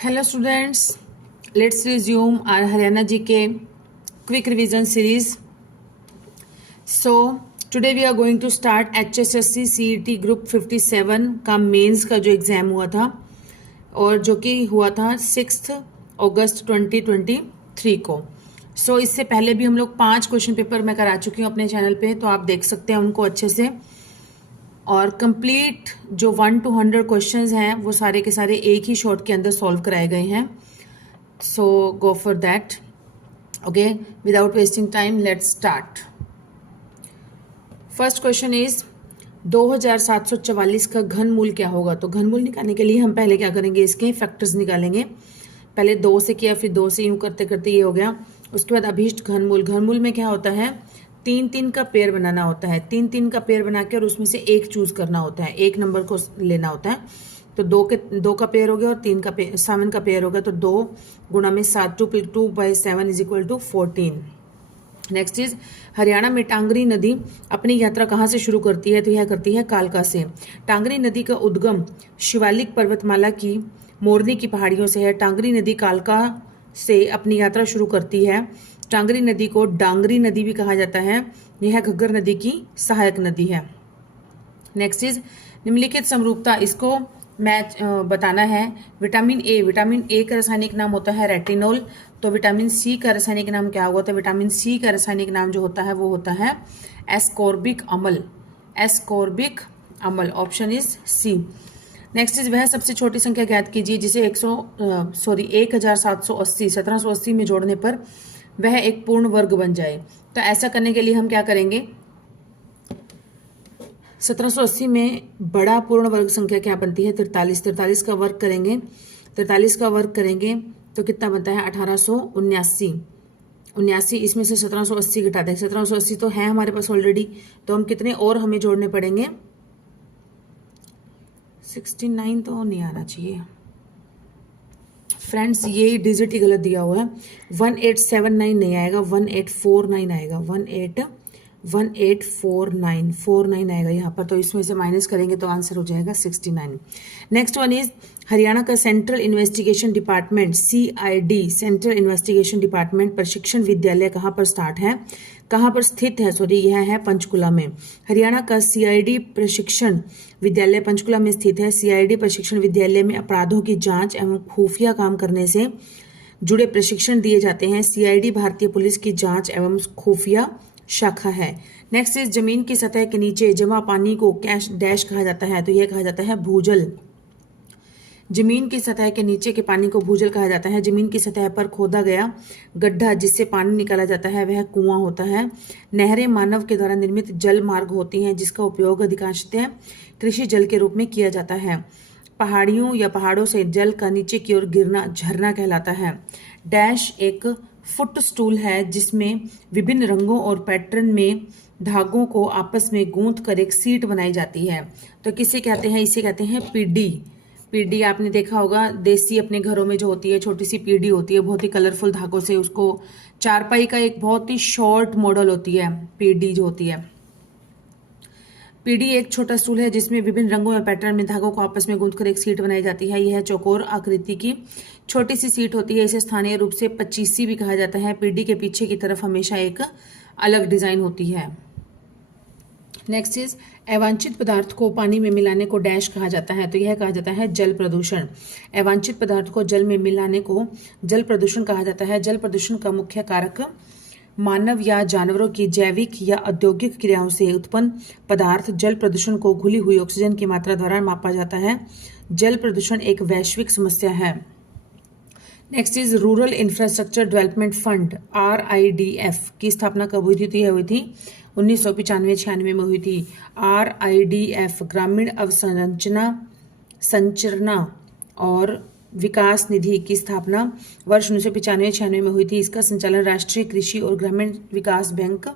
Hello students, let's resume our Haryana GK quick revision series. So today we are going to start HSSC CET Group 57 का mains का जो exam हुआ था और जो कि हुआ था 6 अगस्त 2023 को। सो इससे पहले भी हम लोग 5 क्वेश्चन पेपर मैं करा चुकी हूँ अपने चैनल पे, तो आप देख सकते हैं उनको अच्छे से। और कंप्लीट जो 1 to 100 क्वेश्चंस हैं वो सारे के सारे एक ही शॉट के अंदर सॉल्व कराए गए हैं। So go for that. Okay, without wasting time let's start. First question is 2744 का घनमूल क्या होगा। तो घनमूल निकालने के लिए हम पहले क्या करेंगे, इसके फैक्टर्स निकालेंगे। पहले 2 से किया, फिर 2 से यूं करते करते ये हो गया। उसके बाद अभीष्ट घनमूल, घनमूल में क्या होता है, 3-3 का पेयर बनाना होता है। 3-3 का पेयर बना के और उसमें से एक चूज करना होता है, एक नंबर को लेना होता है। तो 2 का पेयर हो गया और 3 का पेयर, 7 का पेयर हो गया। तो 2 गुणा में 7, 2/7 is equal to 14। Next is Haryana में टांगरी नदी अपनी यात्रा कहाँ से शुरू करती है। तो यह करती है कालका से। टांगरी नदी का उद्गम शिवालिक पर्वतमाला की मोरनी की पहाड़ियों से है। टांगरी नदी कालका से अपनी यात्रा शुरू करती है। टांगरी नदी को डांगरी नदी भी कहा जाता है। यह घग्गर नदी की सहायक नदी है। नेक्स्ट इज निम्नलिखित समरूपता, इसको मैच बताना है। विटामिन ए का रासायनिक नाम होता है रेटिनोल। तो विटामिन सी का रासायनिक नाम क्या होगा। तो विटामिन सी का रासायनिक नाम जो होता है वो होता है एस्कॉर्बिक अम्ल। एस्कॉर्बिक अम्ल, option is C. Next is वह सबसे छोटी संख्या ज्ञात कीजिए जिसे 1780 में जोड़ने पर वह एक पूर्ण वर्ग बन जाए। तो ऐसा करने के लिए हम क्या करेंगे, 1780 में बड़ा पूर्ण वर्ग संख्या क्या बनती है, 43। 43 का वर्ग करेंगे, 43 का वर्ग करेंगे तो कितना बनता है 1879। 79 इसमें से 1780 घटा दें। 1780 तो है हमारे पास ऑलरेडी, तो हम कितने और हमें जोड़ने पड़ेंगे, 69 तो नहीं आना चाहिए फ्रेंड्स, ये डिजिट ही गलत दिया हुआ है। 1879 नहीं आएगा, 1849 आएगा। 1849 आएगा यहाँ पर। तो इसमें से माइनस करेंगे तो आंसर हो जाएगा 69। नेक्स्ट वन इज हरियाणा का central investigation department CID, central investigation department प्रशिक्षण विद्यालय कहाँ पर स्थित है, यह है पंचकुला में। हरियाणा का CID प्रशिक्षण विद्यालय पंचकुला में स्थित है। CID प्रशिक्षण विद्यालय में अपराधों की जांच एवं खुफिया काम करने से जुड़े प्रशिक्षण दिए जाते हैं। CID भारतीय पुलिस की जांच एवं खुफिया शाखा है। नेक्स्ट इज जमीन की सतह के नीचे जमा पानी को कैश डैश कहा जाता है। तो यह कहा जाता है भूजल। जमीन की सतह के नीचे के पानी को भूजल कहा जाता है। जमीन की सतह पर खोदा गया गड्ढा जिससे पानी निकाला जाता है वह कुआं होता है। नहरें मानव के द्वारा निर्मित जल मार्ग होती हैं जिसका उपयोग अधिकांशतः कृषि जल के रूप में किया जाता है। पहाड़ियों या पहाड़ों से जल का नीचे की ओर गिरना झरना कहलाता है। डैश एक फुट स्टूल है जिसमें विभिन्न रंगों और पैटर्न में धागों को आपस में गूंथ कर एक सीट बनाई जाती है। तो किसे कहते हैं, इसे कहते हैं पीडी। आपने देखा होगा देसी अपने घरों में जो होती है छोटी सी पीडी होती है, बहुत ही कलरफुल धागों से, उसको चारपाई का एक बहुत ही शॉर्ट मॉडल होती है पीडी जो होती है। पीडी एक छोटा स्टूल है जिसमें विभिन्न रंगों में पैटर्न में धागों को आपस में गूंथकर एक सीट बनाई जाती है। यह चौकोर आकृति की छोटी सी सीट होती है। इसे स्थानीय रूप से 25सी भी कहा जाता है। पीडी के पीछे की तरफ हमेशा एक अलग डिजाइन होती है। नेक्स्ट इज अवांछित पदार्थ को पानी में मिलाने को डैश कहा जाता है। तो यह कहा जाता है जल प्रदूषण। अवांछित पदार्थ को जल में मिलाने को जल प्रदूषण कहा जाता है। जल प्रदूषण का मुख्य कारक मानव या जानवरों की जैविक या औद्योगिक क्रियाओं से उत्पन्न पदार्थ जल प्रदूषण को घुली हुई ऑक्सीजन की मात्रा द्वारा मापा जाता है। जल प्रदूषण एक वैश्विक समस्या है। Next is rural infrastructure development fund RIDF की स्थापना कब हुई थी। तो यह हुई थी 1995-96 में हुई थी। RIDF ग्रामीण अवसंरचना संरचना और विकास निधि की स्थापना वर्ष 1995-96 में हुई थी। इसका संचालन राष्ट्रीय कृषि और ग्रामीण विकास बैंक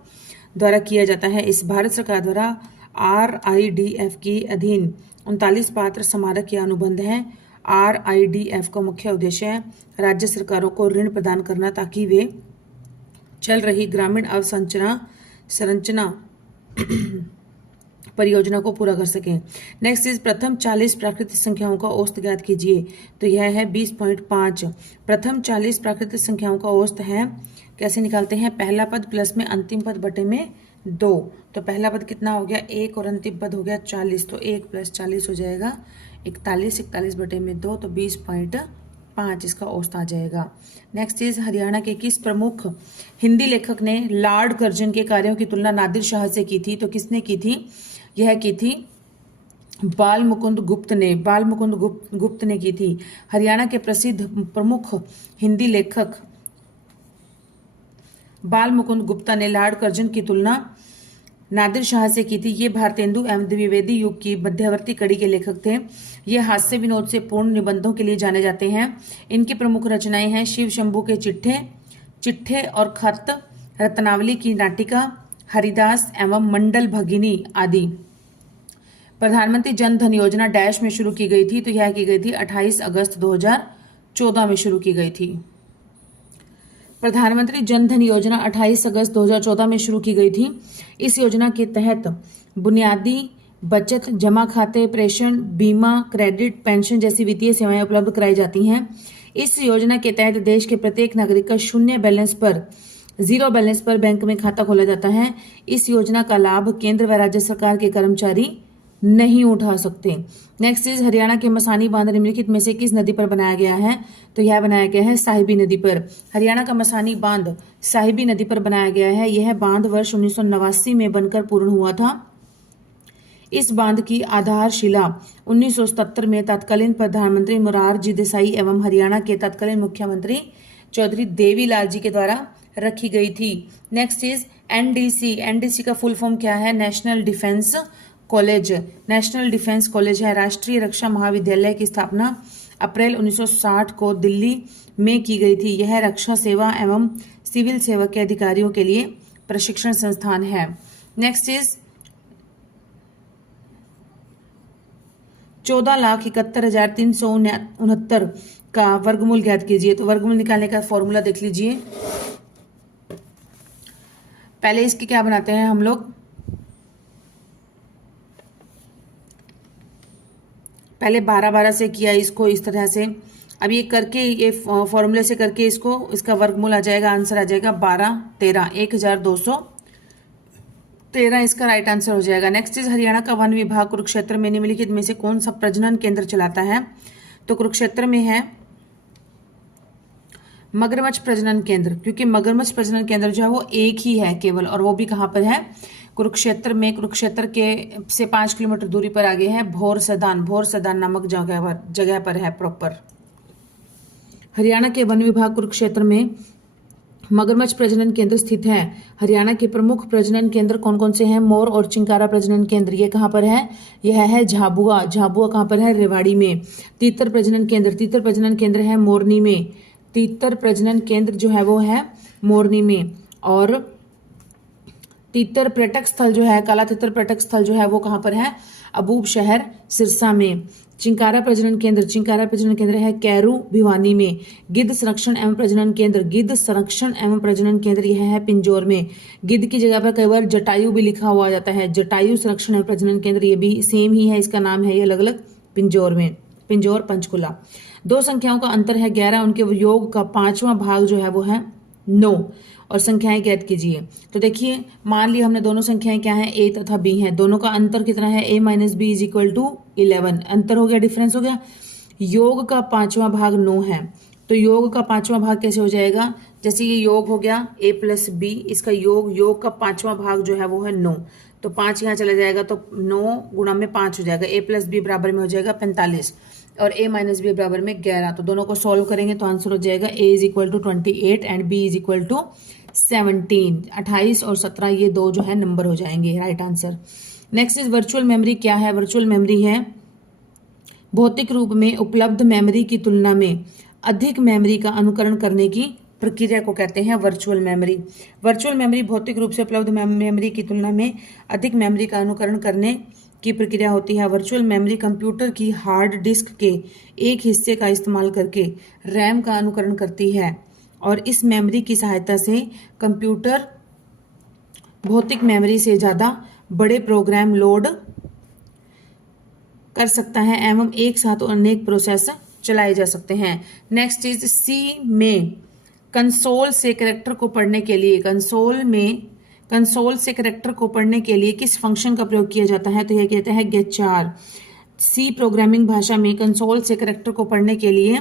द्वारा किया जाता है। इस भारत सरकार द्वारा RIDF के अधीन 39 पात्र स्मारक या अनुबंध हैं। RIDF का मुख्य उद्देश्य है राज्य सरकारों को ऋण प्रदान करना ताकि वे चल रही ग्रामीण अवसंरचना परियोजना को पूरा कर सकें। नेक्स्ट इज प्रथम 40 प्राकृतिक संख्याओं का औसत ज्ञात कीजिए। तो यह है 20.5। प्रथम 40 प्राकृतिक संख्याओं का औसत है, कैसे निकालते हैं, पहला पद प्लस में अंतिम पद बटे में 2। तो पहला पद कितना हो गया 1 और अंतिम पद हो गया 40, तो 1 + 40 हो जाएगा 41, 41 बटे में 2, तो 20.5 इसका औसत आ जाएगा। नेक्स्ट इज हरियाणा के किस प्रमुख हिंदी लेखक ने लॉर्ड कर्जन के कार्यों की तुलना नादिर शाह से की थी। तो किसने की थी, यह की थी बाल मुकुंद गुप्त ने, बाल मुकुंद गुप्त ने की थी। हरियाणा के प्रसिद्ध प्रमुख हिंदी लेखक बाल मुकुंद गुप्ता ने लॉर्ड कर्जन की तुलना नादिर शाह से की थी। ये भारतेंदु एवं द्विवेदी युग की मध्यवर्ती कड़ी के लेखक थे। ये हास्य विनोद से पूर्ण निबंधों के लिए जाने जाते हैं। इनकी प्रमुख रचनाएं हैं शिव शंभू के चिट्ठे और खत, रत्नावली की नाटिका, हरिदास एवं मंडल भगिनी आदि। प्रधानमंत्री जन धन योजना डैश में शुरू की गई थी। तो यह की गई थी 28 अगस्त 2014 में शुरू की गई थी। प्रधानमंत्री जन धन योजना 28 अगस्त 2014 में शुरू की गई थी। इस योजना के तहत बुनियादी बचत, जमा खाते, प्रेषण, बीमा, क्रेडिट, पेंशन जैसी वित्तीय सेवाएं उपलब्ध कराई जाती हैं। इस योजना के तहत देश के प्रत्येक नागरिक का जीरो बैलेंस पर बैंक में खाता खोला जाता है। इस योजना का लाभ केंद्र व राज्य सरकार के कर्मचारी नहीं उठा सकते। नेक्स्ट इज हरियाणा के मसानी बांध निम्नलिखित में से किस नदी पर बनाया गया है। तो यह बनाया गया है साहिबी नदी पर। हरियाणा का मसानी बांध साहिबी नदी पर बनाया गया है। यह बांध वर्ष 1989 में बनकर पूर्ण हुआ था। इस बांध की आधारशिला 1977 में तत्कालीन प्रधानमंत्री मोरारजी देसाई एवं हरियाणा के तत्कालीन मुख्यमंत्री चौधरी देवीलाल जी के द्वारा रखी गई थी। Next is NDC. एनडीसी का फुल फॉर्म क्या है, national defence college. National defence college है। राष्ट्रीय रक्षा महाविद्यालय की स्थापना अप्रैल 1960 को दिल्ली में की गई थी। यह रक्षा सेवा एवं सिविल सेवा के अधिकारियों के लिए प्रशिक्षण संस्थान है। नेक्स्ट इज 14,71,369 का वर्गमूल ज्ञात कीजिए। तो वर्गमूल निकालने का फॉर्मूला देख लीजिए। पहले इसके क्या बनाते हैं हम लोग, पहले 12-12 से किया इसको इस तरह से। अब ये करके ये फॉर्मूले से करके इसका वर्गमूल आ जाएगा, आंसर आ जाएगा 12, 13, 1213 इसका राइट आंसर हो जाएगा। नेक्स्ट इज हरियाणा का वन विभाग कुरुक्षेत्र में निम्नलिखित में से कौन सा प्रजनन केंद्र चलाता है। तो कुरुक्षेत्र में है मगरमच्छ प्रजनन केंद्र, क्योंकि मगरमच्छ प्रजनन केंद्र जो है वो एक ही है केवल, और वो भी कहाँ पर है, कुरुक्षेत्र में। कुरुक्षेत्र के से 5 किलोमीटर दूरी पर आगे है भोर सदान नामक जगह पर है प्रॉपर। हरियाणा के वन विभाग कुरुक्षेत्र में मगरमच्छ प्रजनन केंद्र स्थित है। हरियाणा के प्रमुख प्रजनन केंद्र कौन कौन से हैं, मोर और चिंकारा प्रजनन केंद्र, ये कहाँ पर है, यह है झाबुआ कहाँ पर है, रेवाड़ी में। तीतर प्रजनन केंद्र है मोरनी में। तीतर प्रजनन केंद्र जो है वो है मोरनी में। और तीतर पर्यटक स्थल जो है, काला तीतर पर्यटक स्थल जो है वो कहाँ पर है, अबूब शहर सिरसा में। चिंकारा प्रजनन केंद्र है कैरू भिवानी में। गिद्ध संरक्षण एवं प्रजनन केंद्र यह है पिंजौर में। गिद्ध की जगह पर कई बार जटायु भी लिखा हुआ जाता है। जटायु संरक्षण एवं प्रजनन केंद्र ये भी सेम ही है, इसका नाम है ये अलग अलग, पिंजौर पंचकुला। दो संख्याओं का अंतर है 11, उनके योग का 5वां भाग जो है वो है 9, और संख्याएं ज्ञात कीजिए। तो देखिए मान लिया हमने दोनों संख्याएं क्या है, a तथा b हैं, दोनों का अंतर कितना है, a - b = 11, अंतर हो गया, डिफरेंस हो गया। योग का 5वां भाग 9 है, तो योग का 5वां भाग कैसे हो जाएगा, जैसे ये योग हो गया a + b, इसका योग का 5वां भाग जो है वो है 9, तो 5 यहाँ चला जाएगा, तो 9 गुणा में 5 हो जाएगा। a + b बराबर में हो जाएगा 45 और a - b बराबर में 11। तो दोनों को सॉल्व करेंगे तो आंसर हो जाएगा a = 28 एंड b = 17। 28 और 17 ये दो जो है नंबर हो जाएंगे, right answer. Next is virtual memory क्या है। वर्चुअल मेमोरी है भौतिक रूप में उपलब्ध मेमोरी की तुलना में अधिक मेमोरी का अनुकरण करने की प्रक्रिया को कहते हैं वर्चुअल मेमोरी। वर्चुअल मेमोरी भौतिक रूप से उपलब्ध मेमोरी की तुलना में अधिक मेमोरी का अनुकरण करने की प्रक्रिया होती है। वर्चुअल मेमोरी कंप्यूटर की हार्ड डिस्क के एक हिस्से का इस्तेमाल करके रैम का अनुकरण करती है, और इस मेमोरी की सहायता से कंप्यूटर भौतिक मेमोरी से ज़्यादा बड़े प्रोग्राम लोड कर सकता है एवं एक साथ अनेक प्रोसेस चलाए जा सकते हैं। नेक्स्ट इज सी में कंसोल से कैरेक्टर को पढ़ने के लिए कंसोल से कैरेक्टर को पढ़ने के लिए किस फंक्शन का प्रयोग किया जाता है? तो यह कहते हैं गेचार। सी प्रोग्रामिंग भाषा में कंसोल से कैरेक्टर को पढ़ने के लिए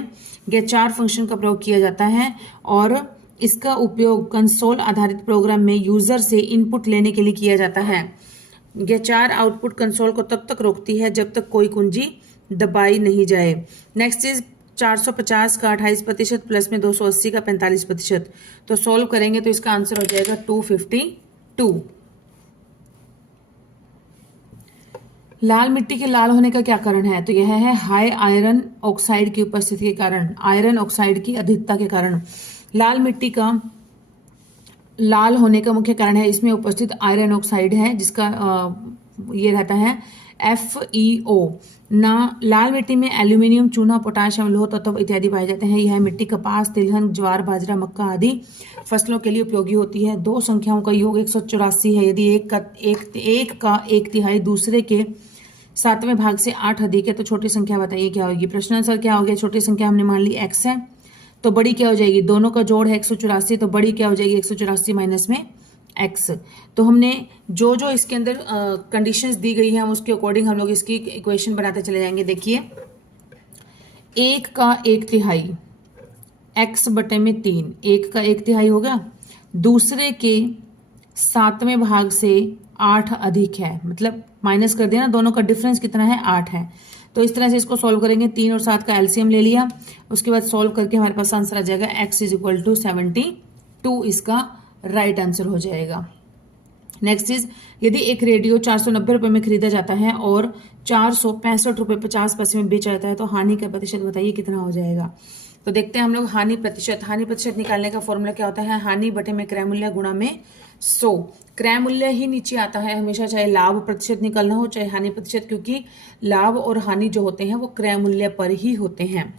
गेचार फंक्शन का प्रयोग किया जाता है और इसका उपयोग कंसोल आधारित प्रोग्राम में यूजर से इनपुट लेने के लिए किया जाता है। गेचार आउटपुट कंसोल को तब तक रोकती है जब तक कोई कुंजी दबाई नहीं जाए। नेक्स्ट इज 450 का 28% प्लस में 280 का 45%। तो सॉल्व करेंगे तो इसका आंसर हो जाएगा 252। लाल मिट्टी के लाल होने का क्या कारण है? तो यह है हाई आयरन ऑक्साइड की उपस्थिति के कारण, आयरन ऑक्साइड की अधिकता के कारण। लाल मिट्टी का लाल होने का मुख्य कारण है इसमें उपस्थित आयरन ऑक्साइड है जिसका ये रहता है FeO। लाल मिट्टी में एल्यूमिनियम, चूना, पोटाश एवं लोह तत्व इत्यादि पाए जाते हैं। यह मिट्टी कपास, तिलहन, ज्वार, बाजरा, मक्का आदि फसलों के लिए उपयोगी होती है। दो संख्याओं का योग 184 है। यदि एक का एक तिहाई दूसरे के 7वें भाग से 8 अधिक है तो छोटी संख्या बताइए क्या होगी? प्रश्न आंसर क्या हो गया? छोटी संख्या हमने मान ली x है तो बड़ी क्या हो जाएगी? दोनों का जोड़ है 184 तो बड़ी क्या हो जाएगी? 184 माइनस में x। तो हमने जो जो इसके अंदर कंडीशंस दी गई हैं उसके अकॉर्डिंग हम लोग इसकी इक्वेशन बनाते चले जाएंगे। देखिए, एक का एक तिहाई x बटे में 3, एक का एक तिहाई होगा, दूसरे के 7वें भाग से 8 अधिक है, मतलब माइनस कर दिया ना, दोनों का डिफरेंस कितना है? 8 है। तो इस तरह से इसको सॉल्व करेंगे। 3 और 7 का एलसीएम ले लिया, उसके बाद सॉल्व करके हमारे पास आंसर आ जाएगा x इज इक्वल टू 72। इसका राइट आंसर हो जाएगा। नेक्स्ट इज यदि एक रेडियो 490 रुपए में खरीदा जाता है और 465 रुपए 50 पैसे में बेचा जाता है तो हानि का प्रतिशत बताइए कितना हो जाएगा? तो देखते हैं हम लोग हानि प्रतिशत निकालने का फॉर्मूला क्या होता है? हानि बटे में क्रय मूल्य गुणा में 100। क्रय मूल्य ही नीचे आता है हमेशा, चाहे लाभ प्रतिशत निकालना हो चाहे हानि प्रतिशत, क्योंकि लाभ और हानि जो होते हैं वो क्रय मूल्य पर ही होते हैं।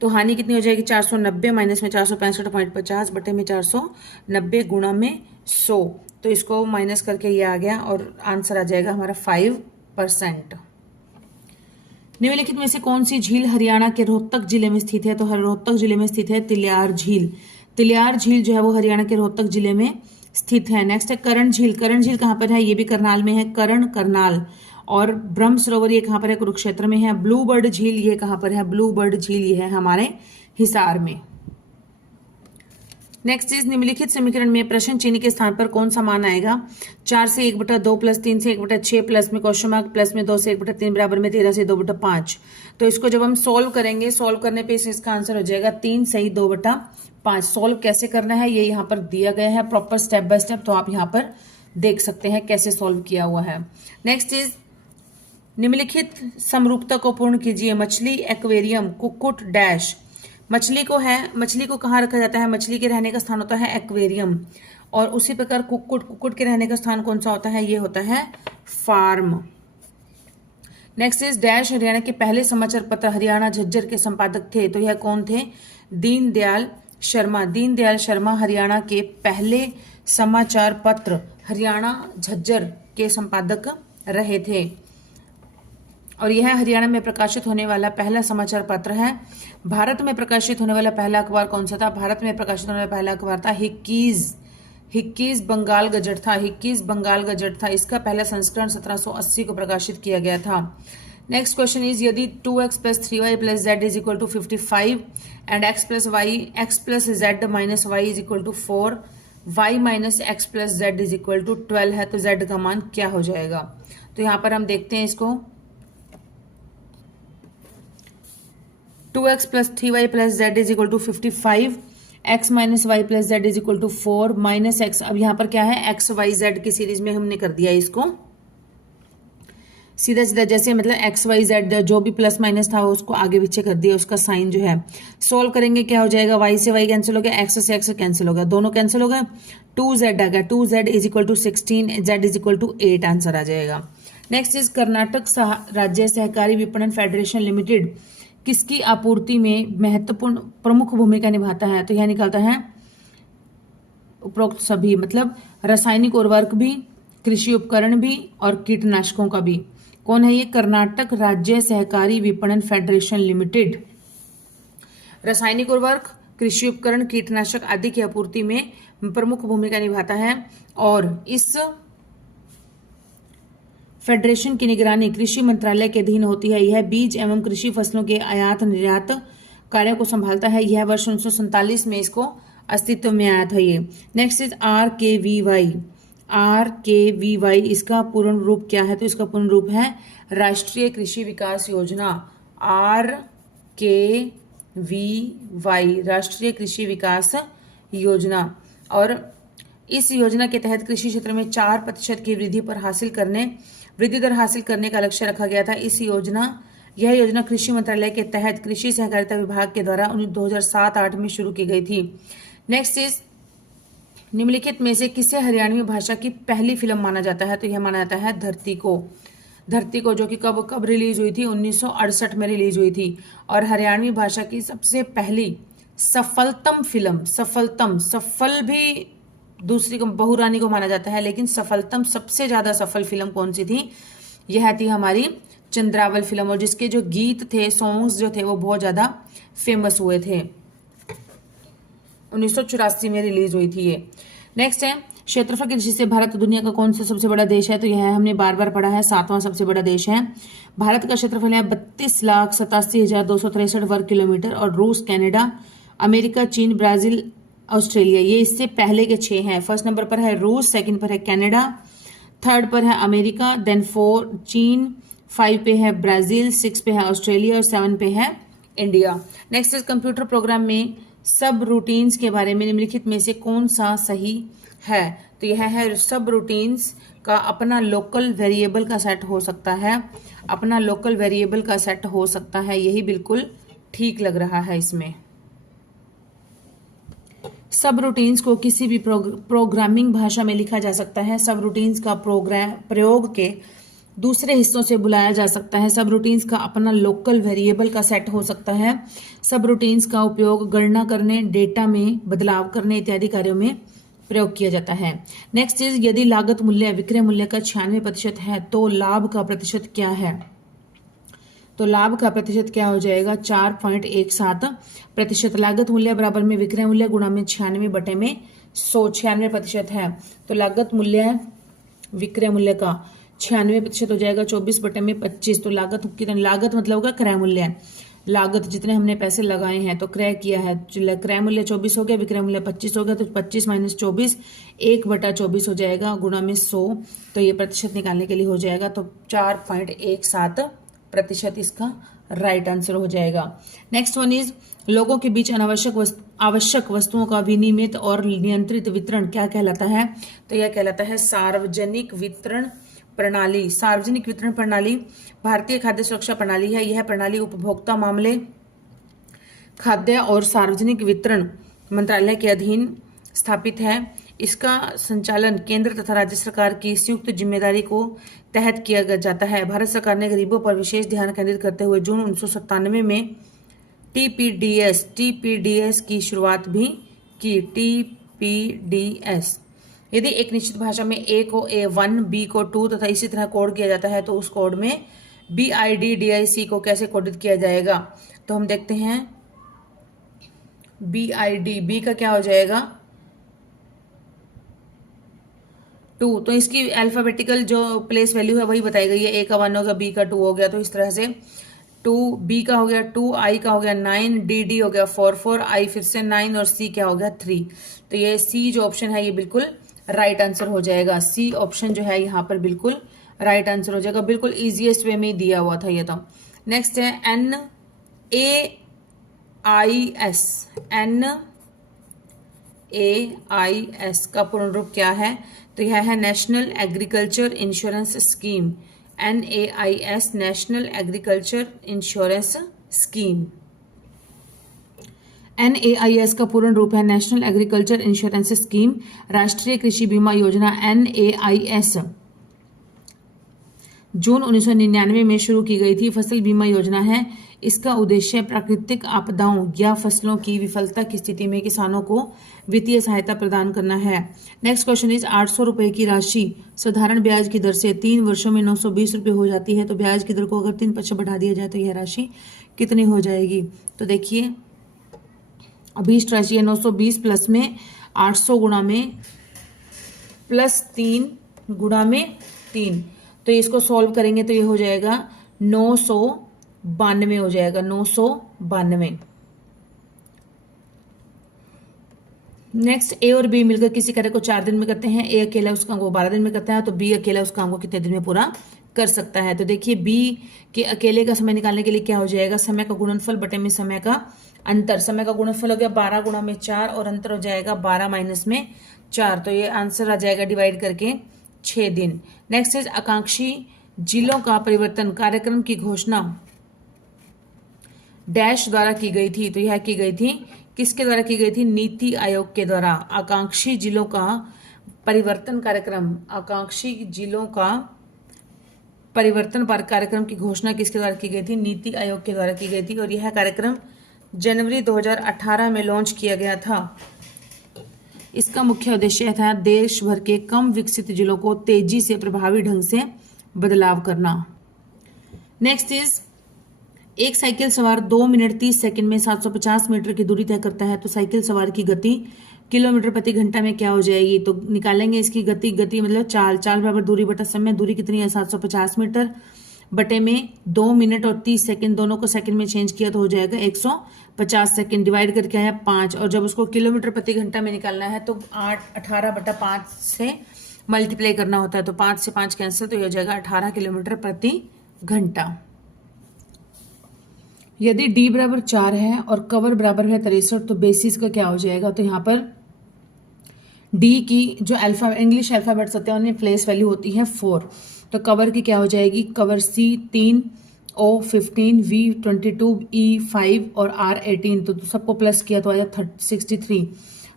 तो हानि कितनी हो जाएगी? 490 माइनस में 465.50 बटे में 490 गुणा में 100। तो इसको माइनस करके ये आ गया और आंसर आ जाएगा हमारा 5%। निम्नलिखित में से कौन सी झील हरियाणा के रोहतक जिले में स्थित है? तो रोहतक जिले में स्थित है तिलियार झील। तिलियार झील जो है वो हरियाणा के रोहतक जिले में स्थित है। नेक्स्ट है करण झील। करण झील कहाँ पर है? ये भी करनाल में है, करनाल। और ब्रह्म सरोवर ये कहाँ पर है? कुरुक्षेत्र में है। ब्लू बर्ड झील ये कहाँ पर है? ब्लू बर्ड झील ये है हमारे हिसार में। नेक्स्ट इज निम्नलिखित समीकरण में प्रश्न चिन्ह के स्थान पर कौन सा मान आएगा? 4 से 1/2 प्लस 3 से 1/6 प्लस में क्वेश्चन मार्क प्लस में 2 से 1/3 बराबर में 13 से 2/5। तो इसको जब हम सॉल्व करेंगे, सॉल्व करने पे इसका आंसर हो जाएगा 3 सही 2/5। सॉल्व कैसे करना है ये यहाँ पर दिया गया है प्रॉपर स्टेप बाय स्टेप, तो आप यहाँ पर देख सकते हैं कैसे सॉल्व किया हुआ है। नेक्स्ट इज निम्नलिखित समरूपता को पूर्ण कीजिए। मछली, एक्वेरियम, कुक्कुट डैश। मछली को कहाँ रखा जाता है? मछली के रहने का स्थान होता है एक्वेरियम। और उसी प्रकार कुक्कुट के रहने का स्थान कौन सा होता है? ये होता है form. Next is dash Haryana के पहले समाचार पत्र हरियाणा झज्जर के संपादक थे, तो यह कौन थे? दीनदयाल शर्मा। दीनदयाल शर्मा हरियाणा के पहले समाचार पत्र हरियाणा झज्जर के संपादक रहे थे और यह हरियाणा में प्रकाशित होने वाला पहला समाचार पत्र है। भारत में प्रकाशित होने वाला पहला अखबार कौन सा था? भारत में प्रकाशित होने वाला पहला अखबार था हिक्कीज बंगाल गजट था। हिक्कीज बंगाल गजट था। इसका पहला संस्करण 1780 को प्रकाशित किया गया था। नेक्स्ट क्वेश्चन इज यदि 2x + 3y + z is equal to 55 and x + z minus y is equal to 4, y minus x + z is equal to 12 है तो z का मान क्या हो जाएगा? तो यहाँ पर हम देखते हैं इसको। 2x + 3y + z is equal to 55, x minus y + z is equal to 4 minus x। अब यहाँ पर क्या है? x y z की सीरीज में हमने कर दिया इसको सीधा सीधा, जैसे मतलब एक्स वाई जेड जो भी प्लस माइनस था उसको आगे पीछे कर दिया, उसका साइन जो है। सोल्व करेंगे क्या हो जाएगा? वाई से वाई कैंसिल हो गया, एक्स से एक्स कैंसिल हो गया, दोनों कैंसिल हो गया, 2z आ गया, 2z is equal to 16, z is equal to 8 answer आ जाएगा। नेक्स्ट इज कर्नाटक राज्य सहकारी विपणन फेडरेशन लिमिटेड किसकी आपूर्ति में महत्वपूर्ण प्रमुख भूमिका निभाता है? तो यह निकलता है उपरोक्त सभी, मतलब रासायनिक उर्वरक भी, कृषि उपकरण भी और कीटनाशकों का भी। कौन है ये? कर्नाटक राज्य सहकारी विपणन फेडरेशन लिमिटेड। रासायनिक उर्वरक, कृषि उपकरण, कीटनाशक आदि की आपूर्ति में प्रमुख भूमिका निभाता है और इस फेडरेशन की निगरानी कृषि मंत्रालय के अधीन होती है। यह बीज एवं कृषि फसलों के आयात निर्यात कार्य को संभालता है। यह वर्ष 1947 में इसको अस्तित्व में आया था ये। Next is RKVY। RKVY इसका पूर्ण रूप क्या है? तो इसका पूर्ण रूप है राष्ट्रीय कृषि विकास योजना। RKVY राष्ट्रीय कृषि विकास योजना। और इस योजना के तहत कृषि क्षेत्र में 4% की वृद्धि दर हासिल करने का लक्ष्य रखा गया था। यह योजना कृषि मंत्रालय के तहत कृषि सहकारिता विभाग के द्वारा 2007-8 में शुरू की गई थी। नेक्स्ट इज निम्नलिखित में से किसे हरियाणवी भाषा की पहली फिल्म माना जाता है? तो यह माना जाता है धरती को, जो कि कब रिलीज हुई थी? 1968 में रिलीज हुई थी। और हरियाणवी भाषा की सबसे पहली सफलतम फिल्म, सफल भी दूसरी को बहुरानी को माना जाता है, लेकिन सफलतम सबसे ज्यादा सफल फिल्म कौन सी थी? यह थी हमारी चंद्रावल फिल्म, और जिसके जो गीत थे, सॉन्ग्स जो थे, वो बहुत ज्यादा फेमस हुए थे। 1984 में रिलीज हुई थी ये। नेक्स्ट है क्षेत्रफल की दृष्टि से भारत दुनिया का कौन सा सबसे बड़ा देश है? तो यह हमने बार बार पढ़ा है, 7वां सबसे बड़ा देश है। भारत का क्षेत्रफल है 32,87,263 वर्ग किलोमीटर। और रूस, कनाडा, अमेरिका, चीन, ब्राजील, ऑस्ट्रेलिया, ये इससे पहले के 6 हैं। फर्स्ट नंबर पर है रूस, सेकंड पर है कनाडा, थर्ड पर है अमेरिका, देन 4 चीन, 5 पे है ब्राजील, 6 पे है ऑस्ट्रेलिया और 7 पे है India. Next is computer program में सब रूटीन्स के बारे में निम्नलिखित में से कौन सा सही है? तो यह है सब रूटीन्स का अपना लोकल वेरिएबल का सेट हो सकता है, अपना लोकल वेरिएबल का सेट हो सकता है, यही बिल्कुल ठीक लग रहा है इसमें। सब रूटीन्स को किसी भी प्रोग्रामिंग भाषा में लिखा जा सकता है। सब रूटीन्स का प्रयोग के दूसरे हिस्सों से बुलाया जा सकता है। सब रूटीन्स का अपना लोकल वेरिएबल का सेट हो सकता है। सब रूटीन्स का उपयोग गणना करने, डेटा में बदलाव करने इत्यादि कार्यों में प्रयोग किया जाता है। नेक्स्ट इज यदि लागत मूल्य विक्रय मूल्य का 96% है तो लाभ का प्रतिशत क्या है? तो लाभ का प्रतिशत क्या हो जाएगा? 4.17%। लागत मूल्य बराबर में विक्रय मूल्य गुणा में 96 बटे में 100, 96% है। तो लागत मूल्य विक्रय मूल्य का 96% हो जाएगा 24 बटे में 25। तो लागत कितनी? लागत मतलब होगा क्रय मूल्य, लागत जितने हमने पैसे लगाए हैं तो क्रय किया है, क्रय मूल्य 24 हो गया, विक्रय मूल्य 25 हो गया, तो 25 माइनस 24 1/24 हो जाएगा गुणा में 100। तो ये प्रतिशत निकालने के लिए हो जाएगा, तो 4.17% इसका राइट आंसर हो जाएगा। नेक्स्ट वन इज लोगों के बीच आवश्यक वस्तुओं का विनियमित और नियंत्रित वितरण क्या कहलाता है? तो यह कहलाता है सार्वजनिक वितरण प्रणाली। सार्वजनिक वितरण प्रणाली भारतीय खाद्य सुरक्षा प्रणाली है। यह प्रणाली उपभोक्ता मामले, खाद्य और सार्वजनिक वितरण मंत्रालय के अधीन स्थापित है। इसका संचालन केंद्र तथा राज्य सरकार की संयुक्त जिम्मेदारी को तहत किया जाता है। भारत सरकार ने गरीबों पर विशेष ध्यान केंद्रित करते हुए जून 1997 में टीपीडीएस की शुरुआत भी की। टीपीडीएस यदि एक निश्चित भाषा में A को A1, B को 2 तथा इसी तरह कोड किया जाता है तो उस कोड में BIDDIC को कैसे कोडित किया जाएगा? तो हम देखते हैं B का क्या हो जाएगा? 2। तो इसकी अल्फाबेटिकल जो प्लेस वैल्यू है वही बताई गई है। A का 1 हो गया, B का 2 हो गया, तो इस तरह से 2, B का हो गया 2, I का हो गया 9, D हो गया 4, I फिर से 9 और C क्या हो गया 3। तो ये C जो ऑप्शन है ये बिल्कुल राइट आंसर हो जाएगा। C ऑप्शन जो है यहाँ पर बिल्कुल राइट आंसर हो जाएगा, बिल्कुल इजीएस्ट वे में ही दिया हुआ था ये तो। नेक्स्ट है NAIS का पूर्ण रूप क्या है? तो यह है national agriculture insurance scheme. NAIS national agriculture insurance scheme. NAIS का पूर्ण रूप है नेशनल एग्रीकल्चर इंश्योरेंस स्कीम। राष्ट्रीय कृषि बीमा योजना NAIS जून 1999 में शुरू की गई थी फसल बीमा योजना है। इसका उद्देश्य प्राकृतिक आपदाओं या फसलों की विफलता की स्थिति में किसानों को वित्तीय सहायता प्रदान करना है। नेक्स्ट क्वेश्चन इज 800 रुपए की राशि साधारण ब्याज की दर से 3 वर्षों में 920 रुपए हो जाती है, तो ब्याज की दर को अगर 3% बढ़ा दिया जाए तो यह राशि कितनी हो जाएगी? तो देखिए अभीष्ट राशि है 920 प्लस में 800 गुणा में प्लस 3 गुणा में 3, तो इसको सॉल्व करेंगे तो ये हो जाएगा 992 हो जाएगा, 992। नेक्स्ट ए और बी मिलकर किसी कार्य को 4 दिन में करते हैं। ए अकेला उस काम को 12 दिन में करता है, तो बी अकेला उस काम को कितने दिन में पूरा कर सकता है? तो देखिए बी के अकेले का समय निकालने के लिए क्या हो जाएगा? समय का गुणनफल बटे में समय का अंतर। समय का गुणनफल हो गया 12 गुणा में 4 और अंतर हो जाएगा 12 माइनस में 4, तो ये आंसर आ जाएगा डिवाइड करके 6 दिन। नेक्स्ट इज आकांक्षी जिलों का परिवर्तन कार्यक्रम की घोषणा डैश द्वारा की गई थी, तो यह की गई थी किसके द्वारा की गई थी? नीति आयोग के द्वारा। आकांक्षी जिलों का परिवर्तन कार्यक्रम, आकांक्षी जिलों का परिवर्तन कार्यक्रम की घोषणा किसके द्वारा की गई थी? नीति आयोग के द्वारा की गई थी, और यह कार्यक्रम जनवरी 2018 में लॉन्च किया गया था। इसका मुख्य उद्देश्य था देश भर के कम विकसित जिलों को तेजी से प्रभावी ढंग से बदलाव करना। नेक्स्ट इज एक साइकिल सवार 2 मिनट 30 सेकंड में 750 मीटर की दूरी तय करता है, तो साइकिल सवार की गति किलोमीटर प्रति घंटा में क्या हो जाएगी? तो निकालेंगे इसकी गति, गति मतलब चाल, चाल बराबर दूरी बटा समय, दूरी कितनी है? 750 मीटर बटे में 2 मिनट और 30 सेकंड, दोनों को सेकंड में चेंज किया तो हो जाएगा 150 सेकंड, डिवाइड करके आया 5, और जब उसको किलोमीटर प्रति घंटा में निकालना है तो 18 बटा 5 से मल्टीप्लाई करना होता है, तो 5 से 5 कैंसिल, तो ये हो जाएगा 18 किलोमीटर प्रति घंटा। यदि डी बराबर 4 है और कवर बराबर है 63, तो बेसिस का क्या हो जाएगा? तो यहाँ पर डी की जो इंग्लिश अल्फाबेट्स होते हैं उनमें प्लेस वैल्यू होती है 4, तो कवर की क्या हो जाएगी? कवर सी 3, ओ 15, वी 22, ई 5 और आर 18, तो सबको प्लस किया तो आया 63।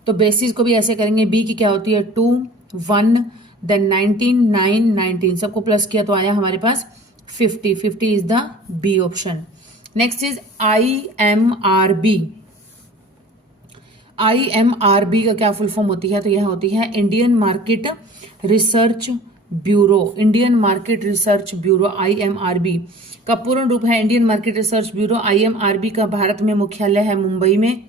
तो बेसिस को भी ऐसे करेंगे, बी की क्या होती है? 2, 1, देन 19, 9, 19, सबको प्लस किया तो आया हमारे पास 50। 50 is the B option. Next is IMRB। IMRB का क्या फुल फॉर्म होती है? तो यह होती है Indian market research bureau. Indian market research bureau IMRB का पूर्ण रूप है Indian market research bureau. IMRB का भारत में मुख्यालय है मुंबई में।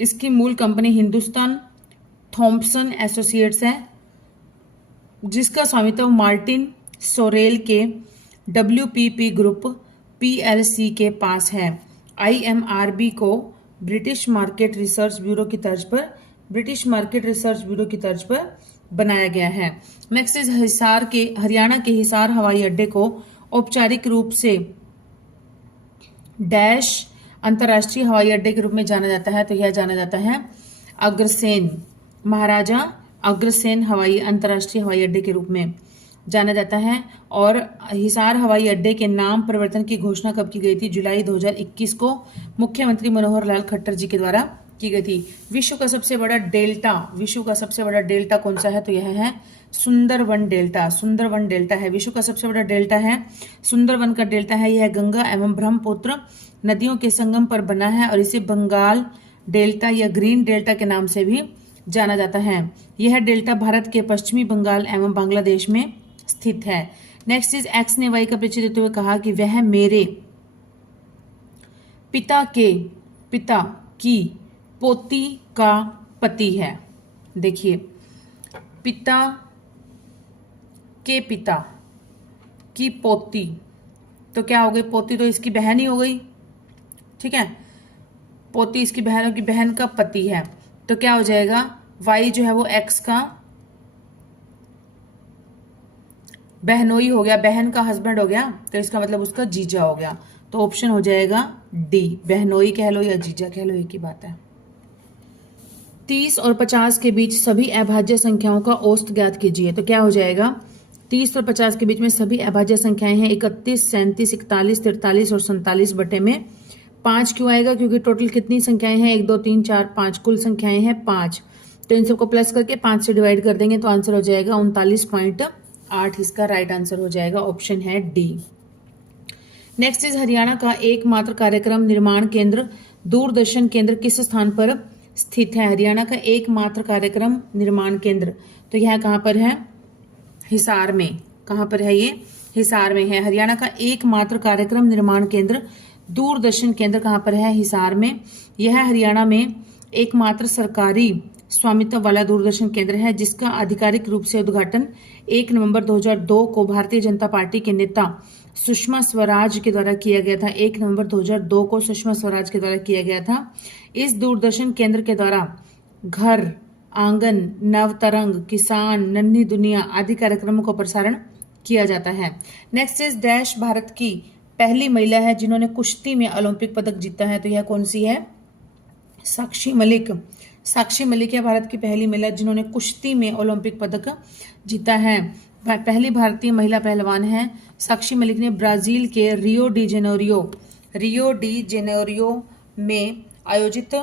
इसकी मूल कंपनी हिंदुस्तान थॉम्पसन एसोसिएट्स है, जिसका स्वामित्व मार्टिन सोरेल के WPP ग्रुप PLC के पास है। IMRB को ब्रिटिश मार्केट रिसर्च ब्यूरो की तर्ज पर बनाया गया है। नेक्स्ट इज हरियाणा के हिसार हवाई अड्डे को औपचारिक रूप से डैश अंतर्राष्ट्रीय हवाई अड्डे के रूप में जाना जाता है, तो यह जाना जाता है अग्रसेन, महाराजा अग्रसेन अंतर्राष्ट्रीय हवाई अड्डे के रूप में जाना जाता है। और हिसार हवाई अड्डे के नाम परिवर्तन की घोषणा कब की गई थी? जुलाई 2021 को मुख्यमंत्री मनोहर लाल खट्टर जी के द्वारा की गई थी। विश्व का सबसे बड़ा डेल्टा कौन सा है? तो यह है सुंदरवन डेल्टा। सुंदरवन डेल्टा है विश्व का सबसे बड़ा डेल्टा है। सुंदरवन का डेल्टा है, यह गंगा एवं ब्रह्मपुत्र नदियों के संगम पर बना है और इसे बंगाल डेल्टा या ग्रीन डेल्टा के नाम से भी जाना जाता है। यह डेल्टा भारत के पश्चिमी बंगाल एवं बांग्लादेश में स्थित है। नेक्स्ट इज एक्स ने वाई का परिचय देते हुए कहा कि वह मेरे पिता की पोती का पति है। देखिए पिता के पिता की पोती, तो क्या हो गई? पोती तो इसकी बहन ही हो गई, ठीक है। पोती इसकी बहनों की बहन का पति है, तो क्या हो जाएगा? वाई जो है वो एक्स का बहनोई हो गया, बहन का हस्बैंड हो गया, तो इसका मतलब उसका जीजा हो गया। तो ऑप्शन हो जाएगा डी, बहनोई कह लो या जीजा कह लो, एक ही बात है। 30 और 50 के बीच सभी अभाज्य संख्याओं का औसत ज्ञात कीजिए, तो क्या हो जाएगा? 30 और 50 के बीच में सभी अभाज्य संख्याएं हैं 31, 37, 41, 43 और 47 बटे में 5 क्यों आएगा? क्योंकि टोटल कितनी संख्याएं हैं? 1, 2, 3, 4, 5 कुल संख्याएं हैं 5, तो इन सबको प्लस करके 5 से डिवाइड कर देंगे तो आंसर हो जाएगा 39.5। 8 इसका राइट आंसर हो जाएगा, ऑप्शन है डी। नेक्स्ट इज हरियाणा का एकमात्र कार्यक्रम निर्माण केंद्र दूरदर्शन केंद्र किस स्थान पर स्थित है? हरियाणा का एकमात्र कार्यक्रम निर्माण केंद्र, तो यह कहां पर है? हिसार में। कहां पर है ये? हिसार में है। हरियाणा का एकमात्र कार्यक्रम निर्माण केंद्र दूरदर्शन केंद्र कहां पर है? हिसार में। यह हरियाणा में एकमात्र सरकारी स्वामित्व वाला दूरदर्शन केंद्र है जिसका आधिकारिक रूप से उद्घाटन 1 नवंबर 2002 को भारतीय जनता पार्टी के नेता सुषमा स्वराज के द्वारा किया गया था। 1 नवंबर 2002 को सुषमा स्वराज के द्वारा किया गया था। इस दूरदर्शन केंद्र के द्वारा घर, आंगन, नवतरंग, किसान, नन्ही दुनिया आदि कार्यक्रमों का प्रसारण किया जाता है। नेक्स्ट इज डैश भारत की पहली महिला है जिन्होंने कुश्ती में ओलंपिक पदक जीता है, तो यह कौन सी है? साक्षी मलिक। साक्षी मलिक है भारत की पहली महिला जिन्होंने कुश्ती में ओलंपिक पदक जीता है। पहली भारतीय महिला पहलवान है साक्षी मलिक ने ब्राजील के रियो डी जेनेरियो में आयोजित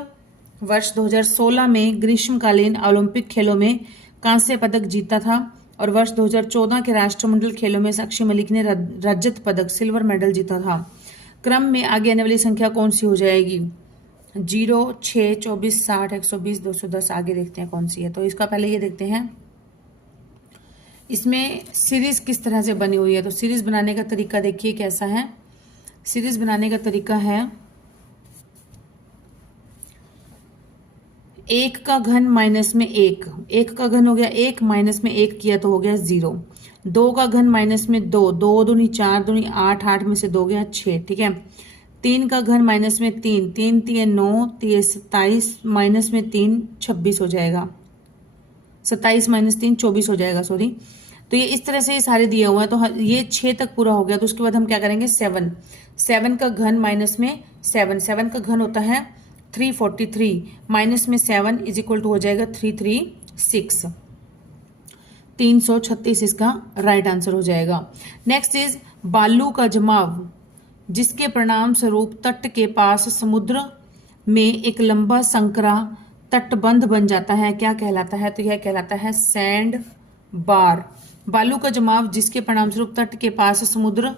वर्ष 2016 में ग्रीष्मकालीन ओलंपिक खेलों में कांस्य पदक जीता था और वर्ष 2014 के राष्ट्रमंडल खेलों में साक्षी मलिक ने रजत पदक सिल्वर मेडल जीता था। क्रम में आगे आने वाली संख्या कौन सी हो जाएगी? 0, 6, 24, 60, 120, 210। आगे देखते हैं कौन सी है। तो इसका पहले ये देखते हैं इसमें सीरीज किस तरह से बनी हुई है। तो सीरीज बनाने का तरीका देखिए कैसा है। सीरीज बनाने का तरीका है 1 का घन माइनस में 1, 1 का घन हो गया 1, माइनस में 1 किया तो हो गया 0। 2 का घन माइनस में 2, 2 दूनी 4, दूनी 8, 8 में से 2 गया 6, ठीक है। 3 का घन माइनस में 3, 3 3 9, 27, माइनस में 3 26 हो जाएगा। 27 माइनस 3 24 हो जाएगा, सॉरी। तो ये इस तरह से ये सारे दिए हुए हैं। तो ये 6 तक पूरा हो गया। तो उसके बाद हम क्या करेंगे? 7 का घन माइनस में 7 का घन होता है 343, माइनस में 7 इज इक्वल टू हो जाएगा 336। 336 इसका राइट आंसर हो जाएगा। नेक्स्ट इज बालू का जमाव जिसके परिणाम स्वरूप तट के पास समुद्र में एक लंबा संकरा तटबंध बन जाता है, क्या कहलाता है? तो यह कहलाता है सैंड बार। बालू का जमाव जिसके परिणाम स्वरूप तट के पास समुद्र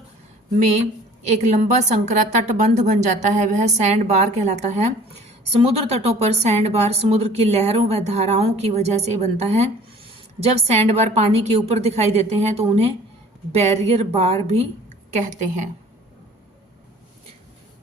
में एक लंबा संकरा तटबंध बन जाता है वह सैंड बार कहलाता है। समुद्र तटों पर सैंड बार समुद्र की लहरों व धाराओं की वजह से बनता है। जब सैंड बार पानी के ऊपर दिखाई देते हैं तो उन्हें बैरियर बार भी कहते हैं।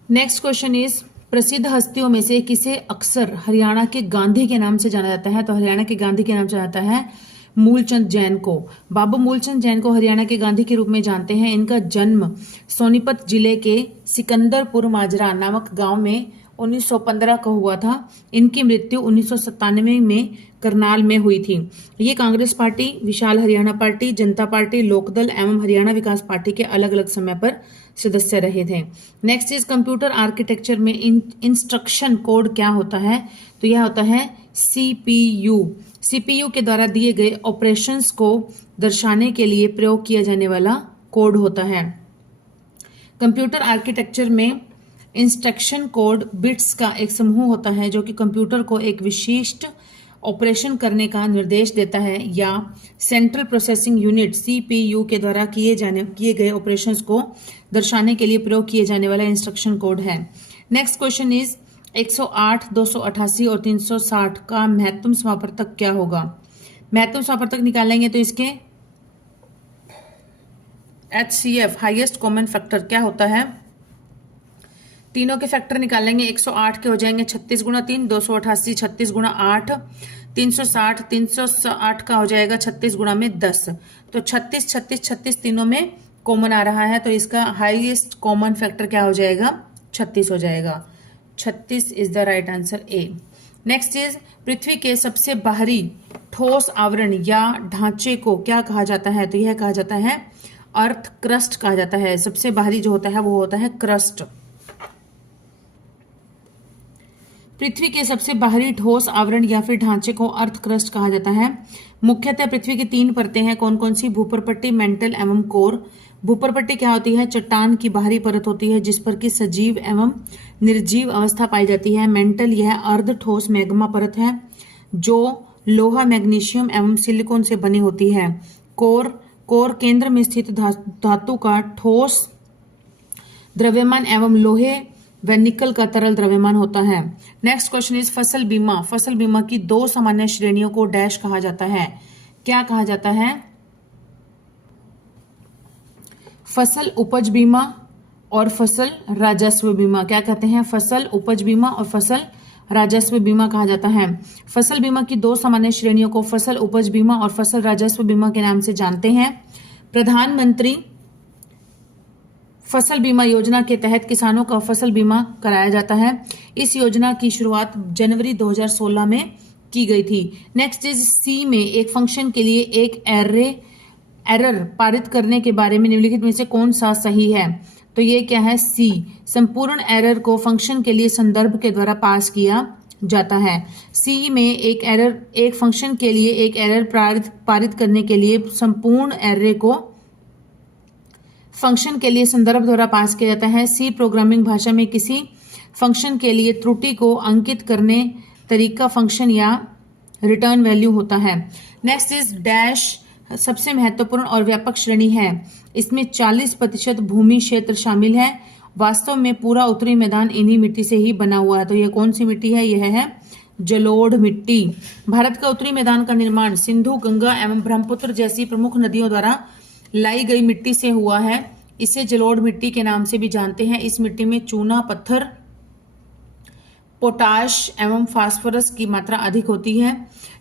नेक्स्ट क्वेश्चन इज प्रसिद्ध हस्तियों में से किसे अक्सर हरियाणा के गांधी के नाम से जाना जाता है? तो हरियाणा के गांधी के नाम से जाना जाता है मूलचंद जैन को। बाबू मूलचंद जैन को हरियाणा के गांधी के रूप में जानते हैं। इनका जन्म सोनीपत जिले के सिकंदरपुर माजरा नामक गांव में 1915 को हुआ था। इनकी मृत्यु 1997 में करनाल में हुई थी। ये कांग्रेस पार्टी, विशाल हरियाणा पार्टी, जनता पार्टी, लोकदल एवं हरियाणा विकास पार्टी के अलग अलग समय पर सदस्य रहे थे। नेक्स्ट इज कंप्यूटर आर्किटेक्चर में इंस्ट्रक्शन कोड क्या होता है? तो यह होता है सीपीयू। सीपीयू के द्वारा दिए गए ऑपरेशंस को दर्शाने के लिए प्रयोग किया जाने वाला कोड होता है। कंप्यूटर आर्किटेक्चर में इंस्ट्रक्शन कोड बिट्स का एक समूह होता है जो कि कंप्यूटर को एक विशिष्ट ऑपरेशन करने का निर्देश देता है या सेंट्रल प्रोसेसिंग यूनिट सीपीयू के द्वारा किए गए ऑपरेशंस को दर्शाने के लिए प्रयोग किए जाने वाला इंस्ट्रक्शन कोड है। नेक्स्ट क्वेश्चन इज 108, 288 और 360 का महत्तम समापवर्तक क्या होगा? महत्तम समापवर्तक निकालेंगे तो इसके HCF हाईएस्ट कॉमन फैक्टर क्या होता है? तीनों के फैक्टर निकालेंगे। 108 के हो जाएंगे 36 गुणा 3, 288 36 गुणा 8, 360 का हो जाएगा 36 गुणा में 10। तो 36 36 36 तीनों में कॉमन आ रहा है तो इसका हाईएस्ट कॉमन फैक्टर क्या हो जाएगा? 36 हो जाएगा। 36 is the right answer A. Next is पृथ्वी के सबसे बाहरी ठोस आवरण या ढांचे को क्या कहा जाता है? तो यह कहा जाता है अर्थ क्रस्ट कहा जाता है। सबसे बाहरी जो होता है वो होता है क्रस्ट। पृथ्वी के सबसे बाहरी ठोस आवरण या फिर ढांचे को अर्थ क्रस्ट कहा जाता है। मुख्यतः पृथ्वी की 3 परतें हैं। कौन कौन सी? भूपरपट्टी, मेंटल एवं कोर। भूपरपट्टी क्या होती है? चट्टान की बाहरी परत होती है जिस पर कि सजीव एवं निर्जीव अवस्था पाई जाती है। मेंटल यह अर्ध ठोस मैग्मा परत है जो लोहा, मैग्नीशियम एवं सिलिकॉन से बनी होती है। कोर कोर केंद्र में स्थित धातु का ठोस द्रव्यमान एवं लोहे व निकल का तरल द्रव्यमान होता है। नेक्स्ट क्वेश्चन इज फसल बीमा। फसल बीमा की दो सामान्य श्रेणियों को डैश कहा जाता है। क्या कहा जाता है? फसल उपज बीमा और फसल राजस्व बीमा। क्या कहते हैं? फसल उपज बीमा और फसल राजस्व बीमा कहा जाता है। फसल बीमा की दो सामान्य श्रेणियों को फसल उपज बीमा और फसल राजस्व बीमा के नाम से जानते हैं। प्रधानमंत्री फसल बीमा योजना के तहत किसानों का फसल बीमा कराया जाता है। इस योजना की शुरुआत जनवरी 2016 में की गई थी। नेक्स्ट इज सी में एक फंक्शन के लिए एक एरर पारित करने के बारे में निम्नलिखित में से कौन सा सही है? तो ये क्या है? सी। संपूर्ण एरर को फंक्शन के लिए संदर्भ के द्वारा पास किया जाता है। सी में एक फंक्शन के लिए एक एरर पारित करने के लिए संपूर्ण एरर को फंक्शन के लिए संदर्भ द्वारा पास किया जाता है। सी प्रोग्रामिंग भाषा में किसी फंक्शन के लिए त्रुटि को अंकित करने तरीका फंक्शन या रिटर्न वैल्यू होता है। नेक्स्ट इज डैश सबसे महत्वपूर्ण और व्यापक श्रेणी है। इसमें 40% भूमि क्षेत्र शामिल है। वास्तव में पूरा उत्तरी मैदान इन्हीं मिट्टी से ही बना हुआ है। तो यह कौन सी मिट्टी है? यह है जलोढ़ मिट्टी। भारत का उत्तरी मैदान का निर्माण सिंधु, गंगा एवं ब्रह्मपुत्र जैसी प्रमुख नदियों द्वारा लाई गई मिट्टी से हुआ है। इसे जलोढ़ मिट्टी के नाम से भी जानते हैं। इस मिट्टी में चूना, पत्थर, पोटाश एवं फास्फोरस की मात्रा अधिक होती है।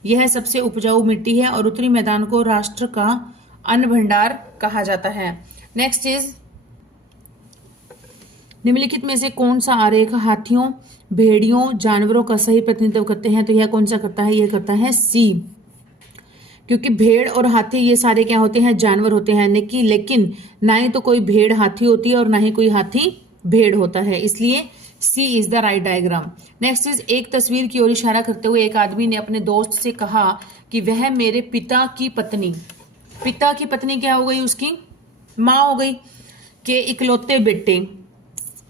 यह सबसे उपजाऊ मिट्टी है और उत्तरी मैदान को राष्ट्र का अन्न भंडार कहा जाता है। नेक्स्ट इज निम्नलिखित में से कौन सा आरेख हाथियों, भेड़ियों, जानवरों का सही प्रतिनिधित्व करते हैं? तो यह कौन सा करता है? यह करता है सी, क्योंकि भेड़ और हाथी ये सारे क्या होते हैं? जानवर होते हैं। लेकिन ना ही तो कोई भेड़ हाथी होती है और ना ही कोई हाथी भेड़ होता है, इसलिए C is the right diagram. Next is एक तस्वीर की ओर इशारा करते हुए एक आदमी ने अपने दोस्त से कहा कि वह मेरे पिता की पत्नी क्या हो गई? उसकी माँ हो गई। के इकलौते बेटे,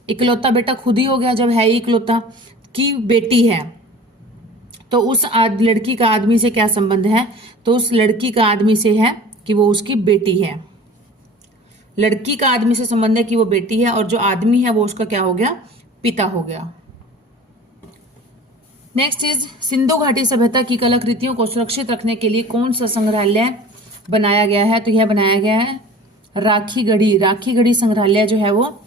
इकलौता बेटा खुद ही हो गया जब है ही इकलौता, की बेटी है। तो उस लड़की का आदमी से क्या संबंध है? तो उस लड़की का आदमी से है कि वो उसकी बेटी है। लड़की का आदमी से संबंध है कि वो बेटी है और जो आदमी है वो उसका क्या हो गया? पिता हो गया। नेक्स्ट इज सिंधु घाटी सभ्यता की कलाकृतियों को सुरक्षित रखने के लिए कौन सा संग्रहालय बनाया गया है? तो यह बनाया गया है राखीगढ़ी संग्रहालय जो है वो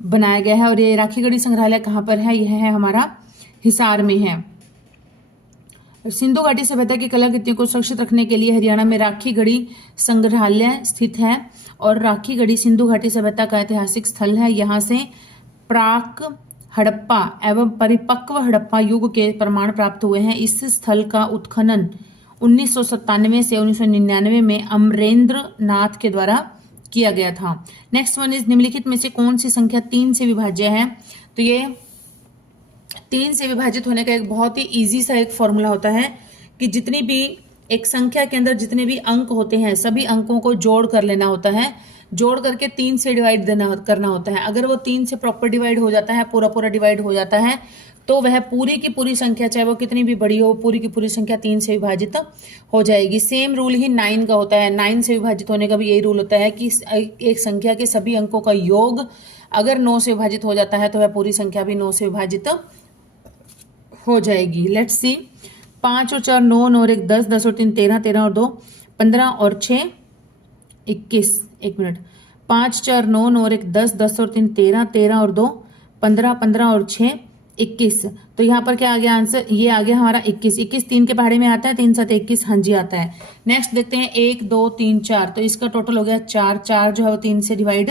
बनाया गया है। और ये राखीगढ़ी संग्रहालय कहाँ पर है? यह है हमारा हिसार में है। सिंधु घाटी सभ्यता की कलाकृतियों को सुरक्षित रखने के लिए हरियाणा में राखीगढ़ी संग्रहालय स्थित है। और राखीगढ़ी सिंधु घाटी सभ्यता का ऐतिहासिक स्थल है। यहाँ से प्राक हड़प्पा एवं परिपक्व हड़प्पा युग के प्रमाण प्राप्त हुए हैं। इस स्थल का उत्खनन 1997 से 1999 में अमरेंद्र नाथ के द्वारा किया गया था। नेक्स्ट वन इज निम्नलिखित में से कौन सी संख्या 3 से विभाज्य है? तो ये 3 से विभाजित होने का एक बहुत ही इजी सा एक फॉर्मूला होता है कि जितनी भी एक संख्या के अंदर जितने भी अंक होते हैं सभी अंकों को जोड़ कर लेना होता है, जोड़ करके 3 से डिवाइड करना होता है। अगर वो 3 से प्रॉपर डिवाइड हो जाता है, पूरा डिवाइड हो जाता है, तो वह पूरी की पूरी संख्या चाहे वो कितनी भी बड़ी हो, पूरी की पूरी संख्या 3 से विभाजित हो जाएगी। सेम रूल ही 9 का होता है। 9 से विभाजित होने का भी यही रूल होता है कि एक संख्या के सभी अंकों का योग अगर 9 से विभाजित हो जाता है तो वह पूरी संख्या भी 9 से विभाजित हो जाएगी। लेट्स सी 5 और 4 9, 9 और 1 10, 10 और 3 13, 13 और 2 15 और 6 21। एक मिनट, 5 4 9, 9 और 1 10, 10 और 3 13, 13 और 2 15, 15 और 6 21। तो यहाँ पर क्या आ गया आंसर? ये आ गया हमारा 21। 21 3 के पहाड़े में आता है, 3 7 21, हाँ जी आता है। नेक्स्ट देखते हैं 1 2 3 4, तो इसका टोटल हो गया 4। 4 जो है वो 3 से डिवाइड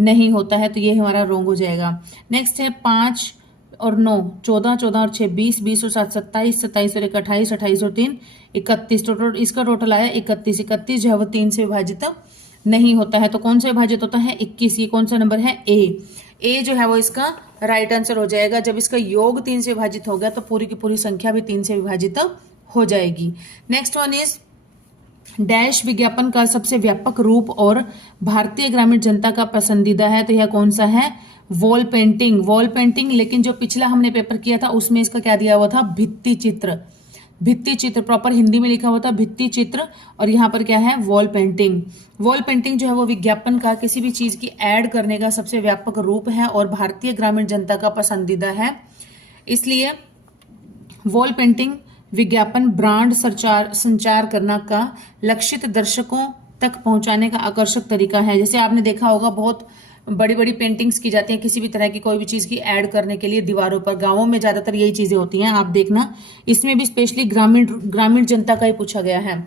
नहीं होता है, तो ये हमारा रॉन्ग हो जाएगा। नेक्स्ट है 5 और 9 14, 14 और 6 20, 20 और 7 27, 27 और 1 28, 28 और 3 31। टोटल इसका टोटल आया 31। 31 जो है वो 3 से विभाजित नहीं होता है, तो कौन सा विभाजित होता है? 21। ये कौन सा नंबर है? ए जो है वो इसका राइट आंसर हो जाएगा। जब इसका योग 3 से विभाजित हो गया तो पूरी की पूरी संख्या भी 3 से विभाजित हो जाएगी। नेक्स्ट वन इज डैश विज्ञापन का सबसे व्यापक रूप और भारतीय ग्रामीण जनता का पसंदीदा है। तो यह कौन सा है? Wall painting. वॉल पेंटिंग, लेकिन जो पिछला हमने पेपर किया था उसमें इसका क्या दिया हुआ था? भित्ति चित्र। भित्ति चित्र, प्रॉपर हिंदी में लिखा हुआ था भित्ति चित्र, और यहाँ पर क्या है, वॉल पेंटिंग। वॉल पेंटिंग जो है वो विज्ञापन का, किसी भी चीज की ऐड करने का सबसे व्यापक रूप है और भारतीय ग्रामीण जनता का पसंदीदा है। इसलिए वॉल पेंटिंग विज्ञापन ब्रांड संचार करना का लक्षित दर्शकों तक पहुंचाने का आकर्षक तरीका है। जैसे आपने देखा होगा बहुत बड़ी बड़ी पेंटिंग्स की जाती हैं किसी भी तरह की कोई भी चीज की ऐड करने के लिए दीवारों पर, गांवों में ज्यादातर यही चीजें होती हैं, आप देखना। इसमें भी स्पेशली ग्रामीण जनता का ही पूछा गया है।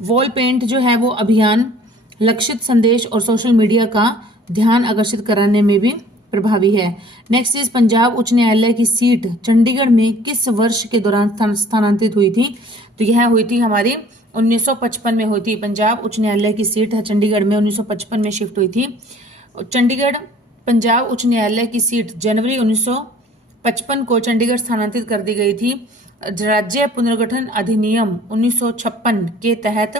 वॉल पेंट जो है वो अभियान लक्षित संदेश और सोशल मीडिया का ध्यान आकर्षित कराने में भी प्रभावी है। नेक्स्ट इज पंजाब उच्च न्यायालय की सीट चंडीगढ़ में किस वर्ष के दौरान स्थानांतरित हुई थी? तो यह हुई थी हमारी 1955 में हुई थी। पंजाब उच्च न्यायालय की सीट है चंडीगढ़ में 1955 में शिफ्ट हुई थी। चंडीगढ़ पंजाब उच्च न्यायालय की सीट जनवरी 1955 को चंडीगढ़ स्थानांतरित कर दी गई थी। राज्य पुनर्गठन अधिनियम 1956 के तहत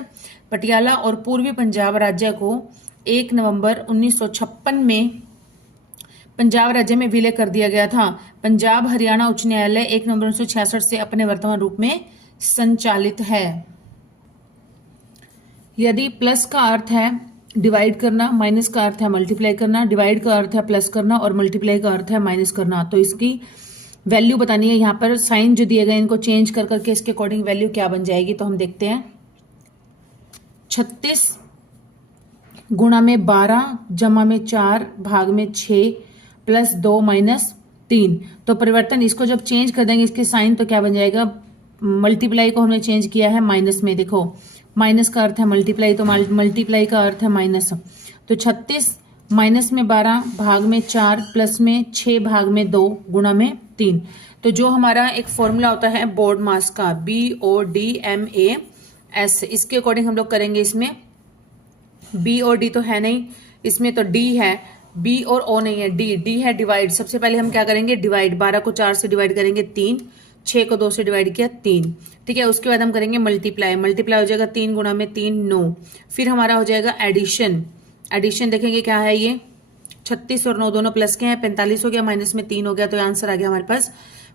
पटियाला और पूर्वी पंजाब राज्य को 1 नवंबर 1956 में पंजाब राज्य में विलय कर दिया गया था। पंजाब हरियाणा उच्च न्यायालय 1 नवंबर 1966 से अपने वर्तमान रूप में संचालित है। यदि प्लस का अर्थ है डिवाइड करना, माइनस का अर्थ है मल्टीप्लाई करना, डिवाइड का अर्थ है प्लस करना और मल्टीप्लाई का अर्थ है माइनस करना, तो इसकी वैल्यू बतानी है। यहाँ पर साइन जो दिए गए इनको चेंज कर करके इसके अकॉर्डिंग वैल्यू क्या बन जाएगी, तो हम देखते हैं। 36 गुणा में 12 जमा में 4 भाग में 6 प्लस 2 माइनस 3, तो परिवर्तन इसको जब चेंज कर देंगे इसके साइन तो क्या बन जाएगा, मल्टीप्लाई को हमने चेंज किया है माइनस में। देखो माइनस का अर्थ है मल्टीप्लाई, तो मल्टीप्लाई का अर्थ है माइनस। तो 36 माइनस में 12 भाग में 4 प्लस में 6 भाग में 2 गुणा में 3। तो जो हमारा एक फॉर्मूला होता है बोर्ड मास का BODMAS, इसके अकॉर्डिंग हम लोग करेंगे। इसमें B और D तो है नहीं, इसमें तो D है, B और O नहीं है, D है डिवाइड। सबसे पहले हम क्या करेंगे, डिवाइड। 12 को 4 से डिवाइड करेंगे 3, 6 को 2 से डिवाइड किया 3, ठीक है। उसके बाद हम करेंगे मल्टीप्लाई हो जाएगा 3 गुणा में 3 9। फिर हमारा हो जाएगा एडिशन देखेंगे क्या है ये, 36 और 9 दोनों प्लस के हैं, 45 हो गया, माइनस में 3 हो गया, तो आंसर आ गया हमारे पास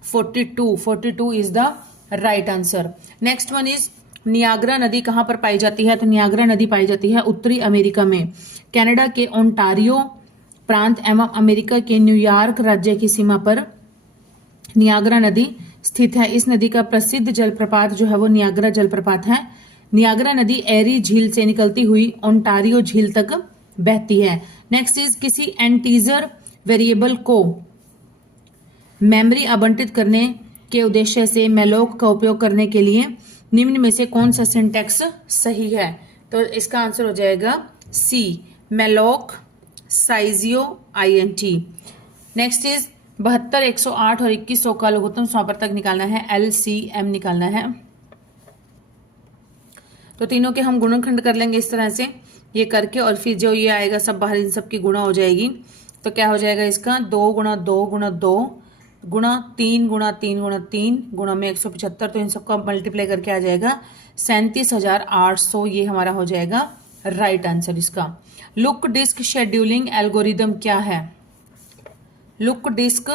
42 is the right answer. Next one is Niagara नदी कहां पर पाई जाती है? तो नियाग्रा नदी पाई जाती है उत्तरी अमेरिका में, कनाडा के ओंटारियो प्रांत एवं अमेरिका के न्यूयॉर्क राज्य की सीमा पर नियाग्रा नदी स्थित है। इस नदी का प्रसिद्ध जलप्रपात जो है वो नियाग्रा जलप्रपात है। नियाग्रा नदी एरी झील से निकलती हुई ओंटारियो झील तक बहती है। नेक्स्ट इज किसी एंटीजर वेरिएबल को मेमोरी आवंटित करने के उद्देश्य से मैलोक का उपयोग करने के लिए निम्न में से कौन सा सिंटैक्स सही है? तो इसका आंसर हो जाएगा C, मैलोक साइजियो INT। नेक्स्ट इज 72, 108 और 2100 का लघुत्तम समापवर्तक निकालना है, LCM निकालना है। तो तीनों के हम गुणनखंड कर लेंगे इस तरह से, ये करके, और फिर जो ये आएगा सब बाहर इन सब की गुणा हो जाएगी। तो क्या हो जाएगा इसका 2 गुणा 2 गुणा 2 गुणा 3 गुणा 3 गुणा 3 गुणा में 175, तो इन सबको मल्टीप्लाई करके आ जाएगा 37,800। ये हमारा हो जाएगा राइट आंसर इसका। लुक डिस्क शेड्यूलिंग एल्गोरिदम क्या है? लुक डिस्क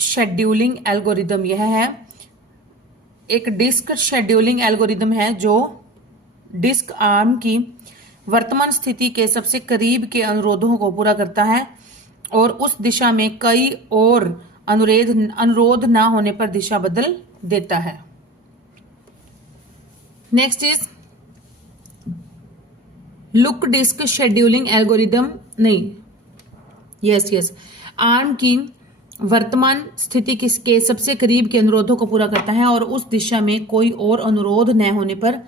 शेड्यूलिंग एल्गोरिदम यह है एक डिस्क शेड्यूलिंग एल्गोरिदम है जो डिस्क आर्म की वर्तमान स्थिति के सबसे करीब के अनुरोधों को पूरा करता है और उस दिशा में कई और अनुरोध ना होने पर दिशा बदल देता है। Next is look disk scheduling algorithm yes arm की वर्तमान स्थिति के सबसे करीब के अनुरोधों को पूरा करता है और उस दिशा में कोई और अनुरोध न होने पर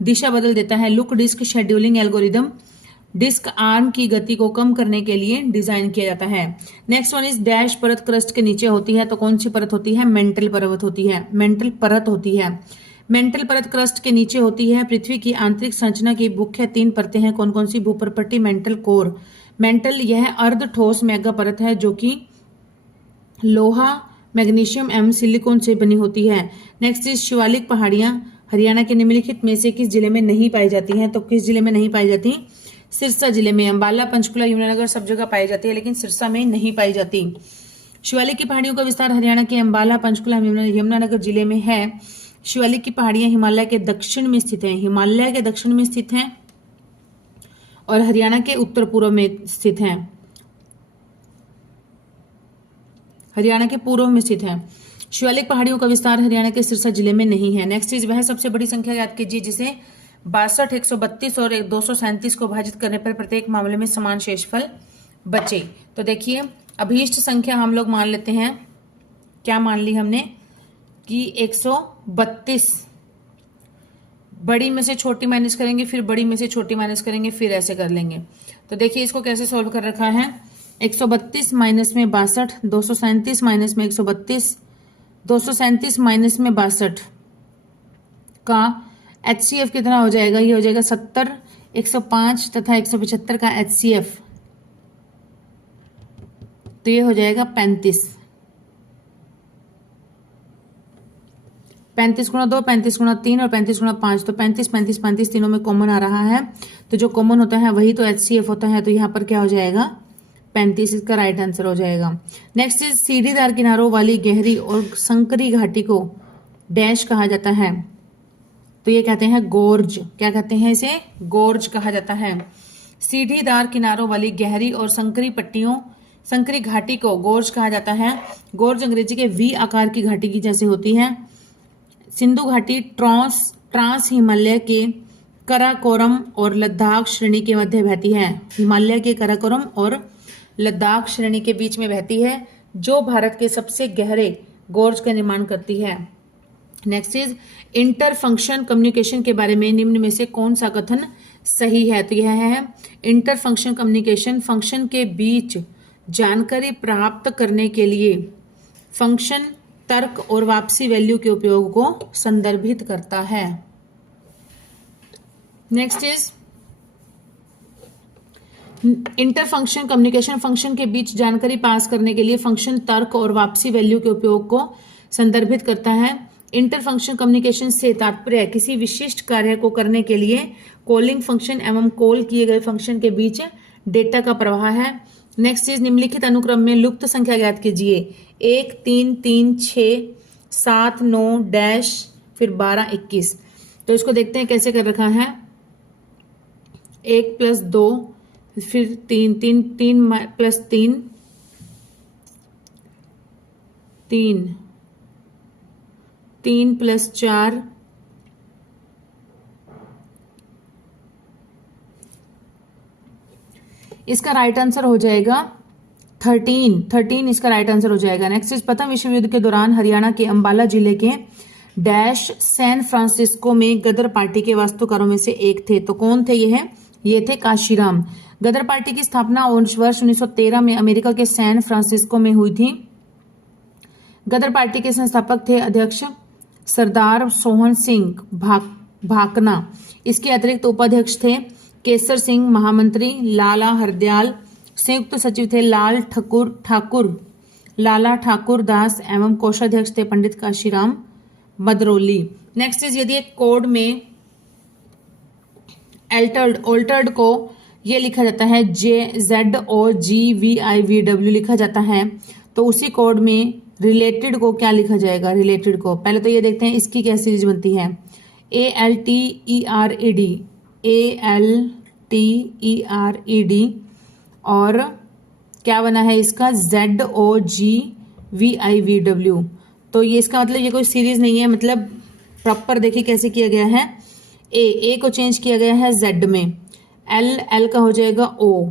दिशा बदल देता है। Look disk scheduling algorithm disk arm की गति को कम करने के लिए डिजाइन किया जाता है। नेक्स्ट वन इज डैश परत क्रस्ट के नीचे होती है, तो कौन सी परत होती है? मेंटल परत होती है। मेंटल परत क्रस्ट के नीचे होती है। पृथ्वी की आंतरिक संरचना की मुख्य 3 परतें हैं, कौन कौन सी? भूपर्पट्टी, मेंटल, कोर। मेंटल यह अर्ध ठोस मेगा परत है जो कि लोहा, मैग्नीशियम एवं सिलिकॉन से बनी होती है। नेक्स्ट इज शिवालिक पहाड़ियां हरियाणा के निम्नलिखित में से किस जिले में नहीं पाई जाती हैं? तो किस जिले में नहीं पाई जाती? सिरसा जिले में। अंबाला, पंचकुला, यमुनानगर सब जगह पाई जाती है, लेकिन सिरसा में नहीं पाई जाती। शिवालिक की पहाड़ियों का विस्तार हरियाणा के अंबाला, पंचकुला, यमुनानगर जिले में है शिवालिक की पहाड़ियां हिमालय के दक्षिण में स्थित हैं, हिमालय के दक्षिण में स्थित हैं और हरियाणा के उत्तर पूर्व में स्थित हैं, हरियाणा के पूर्व में स्थित है। शिवालिक पहाड़ियों का विस्तार हरियाणा के सिरसा जिले में नहीं है। नेक्स्ट चीज, वह सबसे बड़ी संख्या याद कीजिए जिसे 62, 132 और 237 को भाजित करने पर प्रत्येक मामले में समान शेषफल बचे। तो देखिए अभीष्ट संख्या हम लोग मान लेते हैं, क्या मान ली हमने कि 132, बड़ी में से छोटी माइनस करेंगे, फिर बड़ी में से छोटी माइनस करेंगे, फिर ऐसे कर लेंगे। तो देखिए इसको कैसे सॉल्व कर रखा है, 132 माइनस में 62, 237 माइनस में 132, 237 माइनस में 62 का HCF कितना हो जाएगा, ये हो जाएगा 70, 105 तथा 175 का HCF, तो ये हो जाएगा 35, 35 गुणा 2, 35 गुणा 3 और 35 गुणा 5, तो 35, 35, 35 तीनों में कॉमन आ रहा है, तो जो कॉमन होता है वही तो HCF होता है, तो यहाँ पर क्या हो जाएगा 35, इसका राइट आंसर हो जाएगा। नेक्स्ट इज सीढ़ीदार किनारों वाली गहरी और संकरी घाटी को डैश कहा जाता है, तो ये कहते हैं गोर्ज, क्या कहते हैं इसे, गोर्ज कहा जाता है। सीढ़ीदार किनारों वाली गहरी और संकरी घाटी को गोर्ज कहा जाता है। गोर्ज अंग्रेजी के वी आकार की घाटी की जैसे होती है। सिंधु घाटी ट्रांस हिमालय के कराकोरम और लद्दाख श्रेणी के मध्य बहती है, हिमालय के कराकोरम और लद्दाख श्रेणी के बीच में बहती है, जो भारत के सबसे गहरे गोर्ज का निर्माण करती है। Next is inter function communication के बारे में निम्न में से कौन सा कथन सही है, तो यह है इंटर फंक्शन कम्युनिकेशन फंक्शन के बीच जानकारी प्राप्त करने के लिए फंक्शन तर्क और वापसी वैल्यू के उपयोग को संदर्भित करता है। Next is inter function communication function के बीच जानकारी पास करने के लिए फंक्शन तर्क और वापसी वैल्यू के उपयोग को संदर्भित करता है। इंटर फंक्शन कम्युनिकेशन से तात्पर्य किसी विशिष्ट कार्य को करने के लिए कॉलिंग फंक्शन एवं कॉल किए गए फंक्शन के बीच डेटा का प्रवाह है। नेक्स्ट इज निम्नलिखित अनुक्रम में लुप्त संख्या ज्ञात कीजिए, 1, 3, 3, 6, 7, 9 डैश फिर 12, 21। तो इसको देखते हैं कैसे कर रखा है, 1 + 2 फिर 3, 3, 3 + 3, 3, 3 + 4, इसका राइट आंसर हो जाएगा 13 इसका राइट आंसर हो जाएगा। नेक्स्ट इज प्रथम विश्व युद्ध के दौरान हरियाणा के अंबाला जिले के डैश सैन फ्रांसिस्को में गदर पार्टी के वास्तुकारों में से एक थे, तो कौन थे ये थे काशीराम। गदर पार्टी की स्थापना वर्ष 1913 में अमेरिका के सैन फ्रांसिस्को में हुई थी। गदर पार्टी के संस्थापक थे अध्यक्ष सरदार सोहन सिंह भाकना। इसके अतिरिक्त उपाध्यक्ष थे केसर सिंह, महामंत्री लाला हरदयाल, संयुक्त सचिव थे लाला ठाकुर दास एवं कोषाध्यक्ष थे पंडित काशीराम मदरौली। नेक्स्ट इज यदि एक कोड में ऑल्टर्ड को ये लिखा जाता है ZOGVIVW लिखा जाता है, तो उसी कोड में रिलेटेड को क्या लिखा जाएगा, रिलेटेड को पहले तो ये देखते हैं इसकी क्या सीरीज बनती है, ALTERED और क्या बना है इसका ZOGVIVW। तो ये इसका मतलब ये कोई सीरीज नहीं है, मतलब प्रॉपर देखिए कैसे किया गया है, ए को चेंज किया गया है Z में, L का हो जाएगा O,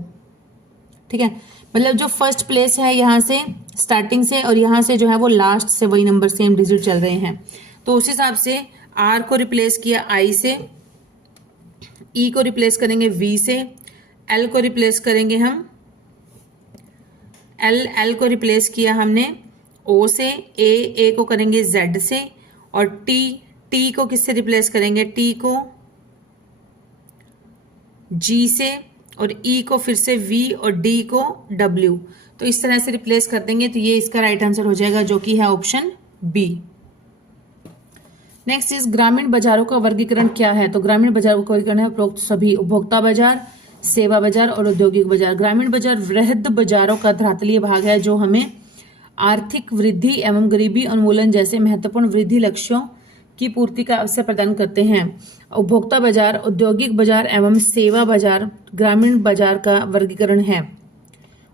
ठीक है। मतलब जो फर्स्ट प्लेस है यहाँ से स्टार्टिंग से और यहाँ से जो है वो लास्ट से वही नंबर सेम डिजिट चल रहे हैं, तो उस हिसाब से R को रिप्लेस किया I से, E को रिप्लेस करेंगे V से, L को रिप्लेस करेंगे हम L को रिप्लेस किया हमने O से, A को करेंगे Z से और T को किससे रिप्लेस करेंगे, T को G से और E को फिर से V और D को W। तो इस तरह से रिप्लेस कर देंगे, तो ये इसका राइट आंसर हो जाएगा जो कि है ऑप्शन बी। नेक्स्ट इज ग्रामीण बाजारों का वर्गीकरण क्या है, तो ग्रामीण बाजारों का वर्गीकरण है उपरोक्त सभी, उपभोक्ता बाजार, सेवा बाजार और औद्योगिक बाजार। ग्रामीण बाजार वृहद बाजारों का धरातलीय भाग है जो हमें आर्थिक वृद्धि एवं गरीबी उन्मूलन जैसे महत्वपूर्ण वृद्धि लक्ष्यों की पूर्ति का अवसर प्रदान करते हैं। उपभोक्ता बाजार औद्योगिक बाजार एवं सेवा बाजार ग्रामीण बाजार का वर्गीकरण है।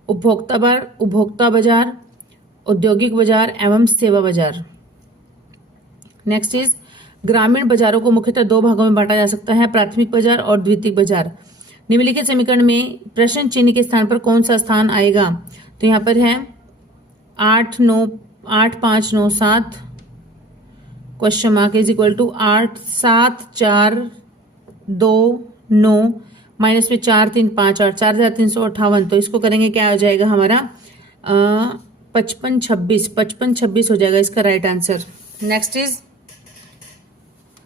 उपभोक्ता बाजार औद्योगिक बाजार एवं सेवा बाजार। नेक्स्ट इज ग्रामीण बाजारों को मुख्यतः दो भागों में बांटा जा सकता है, प्राथमिक बाजार और द्वितीयक बाजार। निम्नलिखित समीकरण में प्रश्न चिन्ह के स्थान पर कौन सा स्थान आएगा? तो यहाँ पर है 8 5 9 7 question mark is equal to 8 7 4 2 9 minus में 4 3 5 8 4358। तो इसको करेंगे क्या हो जाएगा हमारा 55 26 हो जाएगा इसका right answer. Next is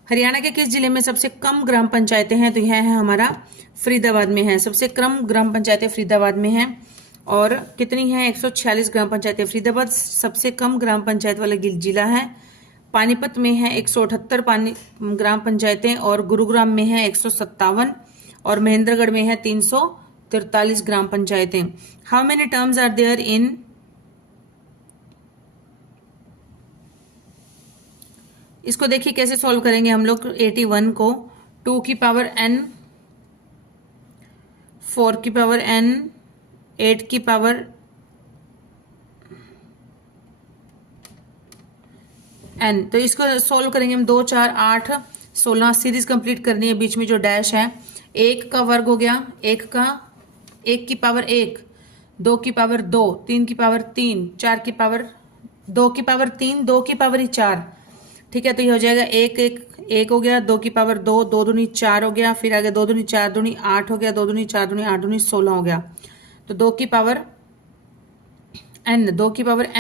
Haryana के किस जिले में सबसे कम ग्राम पंचायतें हैं? तो यह है हमारा फरीदाबाद में है। सबसे कम ग्राम पंचायतें फरीदाबाद में हैं। और कितनी है? 146 ग्राम पंचायतें। फरीदाबाद सबसे कम ग्राम पंचायत वाला जिला है। पानीपत में है 178 ग्राम पंचायतें और गुरुग्राम में है 157 और महेंद्रगढ़ में है 343 ग्राम पंचायतें। How many terms are there in? इसको देखिए कैसे सॉल्व करेंगे हम लोग। 81 को 2 की पावर n, 4 की पावर n, 8 की पावर n। तो इसको सॉल्व करेंगे हम 2 4 8 16 सीरीज कंप्लीट करनी है। बीच में जो डैश है 1 का वर्ग हो गया, 1 की पावर 1, 2 की पावर 2, 3 की पावर 3, 4 की पावर 2 की पावर 3, 2 की पावर 4। ठीक है, तो ये हो जाएगा 1 हो गया, 2 की पावर 2, 2 दूनी 4 हो गया, फिर आगे 2 दूनी 4 दूनी 8 हो गया, 2 दूनी 4 दूनी 8 दूनी 16 हो गया। तो 2 की पावर n, 2 की पावर n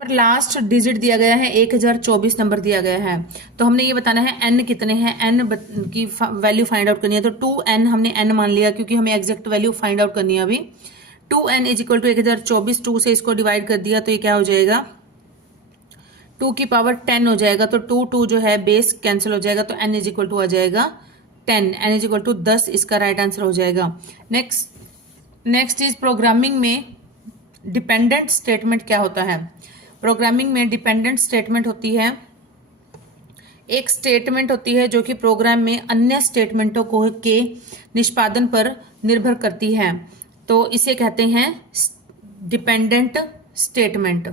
पर लास्ट डिजिट दिया गया है 1024 नंबर दिया गया है। तो हमने ये बताना है n कितने हैं, n की वैल्यू फाइंड आउट करनी है। तो 2n हमने n मान लिया क्योंकि हमें एग्जैक्ट वैल्यू फाइंड आउट करनी है अभी। 2n इज इक्वल टू 1024, 2 से इसको डिवाइड कर दिया तो ये क्या हो जाएगा 2 की पावर 10 हो जाएगा। तो 2 जो है बेस कैंसिल हो जाएगा तो n इज इक्वल टू आ जाएगा 10, n इज इक्वल टू 10 इसका राइट आंसर हो जाएगा। नेक्स्ट इज प्रोग्रामिंग में डिपेंडेंट स्टेटमेंट क्या होता है? प्रोग्रामिंग में डिपेंडेंट स्टेटमेंट होती है एक स्टेटमेंट होती है जो कि प्रोग्राम में अन्य स्टेटमेंटों को के निष्पादन पर निर्भर करती है। तो इसे कहते हैं डिपेंडेंट स्टेटमेंट।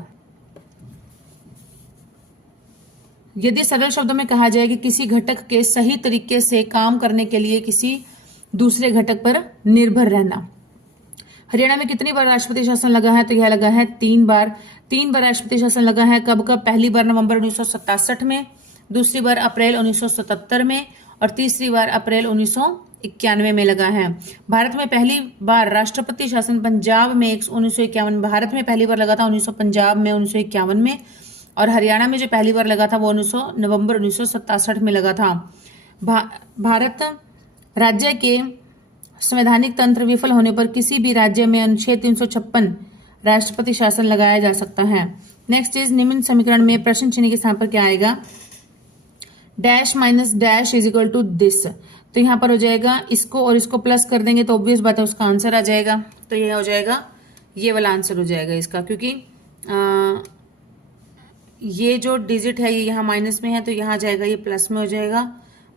यदि सरल शब्दों में कहा जाए कि किसी घटक के सही तरीके से काम करने के लिए किसी दूसरे घटक पर निर्भर रहना। हरियाणा में कितनी बार राष्ट्रपति शासन लगा है? तो यह लगा है 3 बार। 3 बार राष्ट्रपति शासन लगा है। कब? पहली बार नवंबर 1967 में, दूसरी बार अप्रैल 1977 में और तीसरी बार अप्रैल 1991 में लगा है। भारत में पहली बार राष्ट्रपति शासन पंजाब में 1951 भारत में पहली बार लगा था 1951 में 1951 में। और हरियाणा में जो पहली बार लगा था वो नवंबर 1967 में लगा था। भारत राज्य के संवैधानिक तंत्र विफल होने पर किसी भी राज्य में अनुच्छेद 356 राष्ट्रपति शासन लगाया जा सकता है। नेक्स्ट इज निम्न समीकरण में प्रश्न चिन्ह के स्थान पर क्या आएगा? Dash minus dash is equal to this. तो यहाँ पर हो जाएगा इसको और इसको प्लस कर देंगे तो ऑब्वियस बात है उसका आंसर आ जाएगा। तो ये हो जाएगा ये वाला आंसर हो जाएगा इसका, क्योंकि ये जो डिजिट है ये यहाँ माइनस में है तो यहाँ जाएगा ये प्लस में हो जाएगा।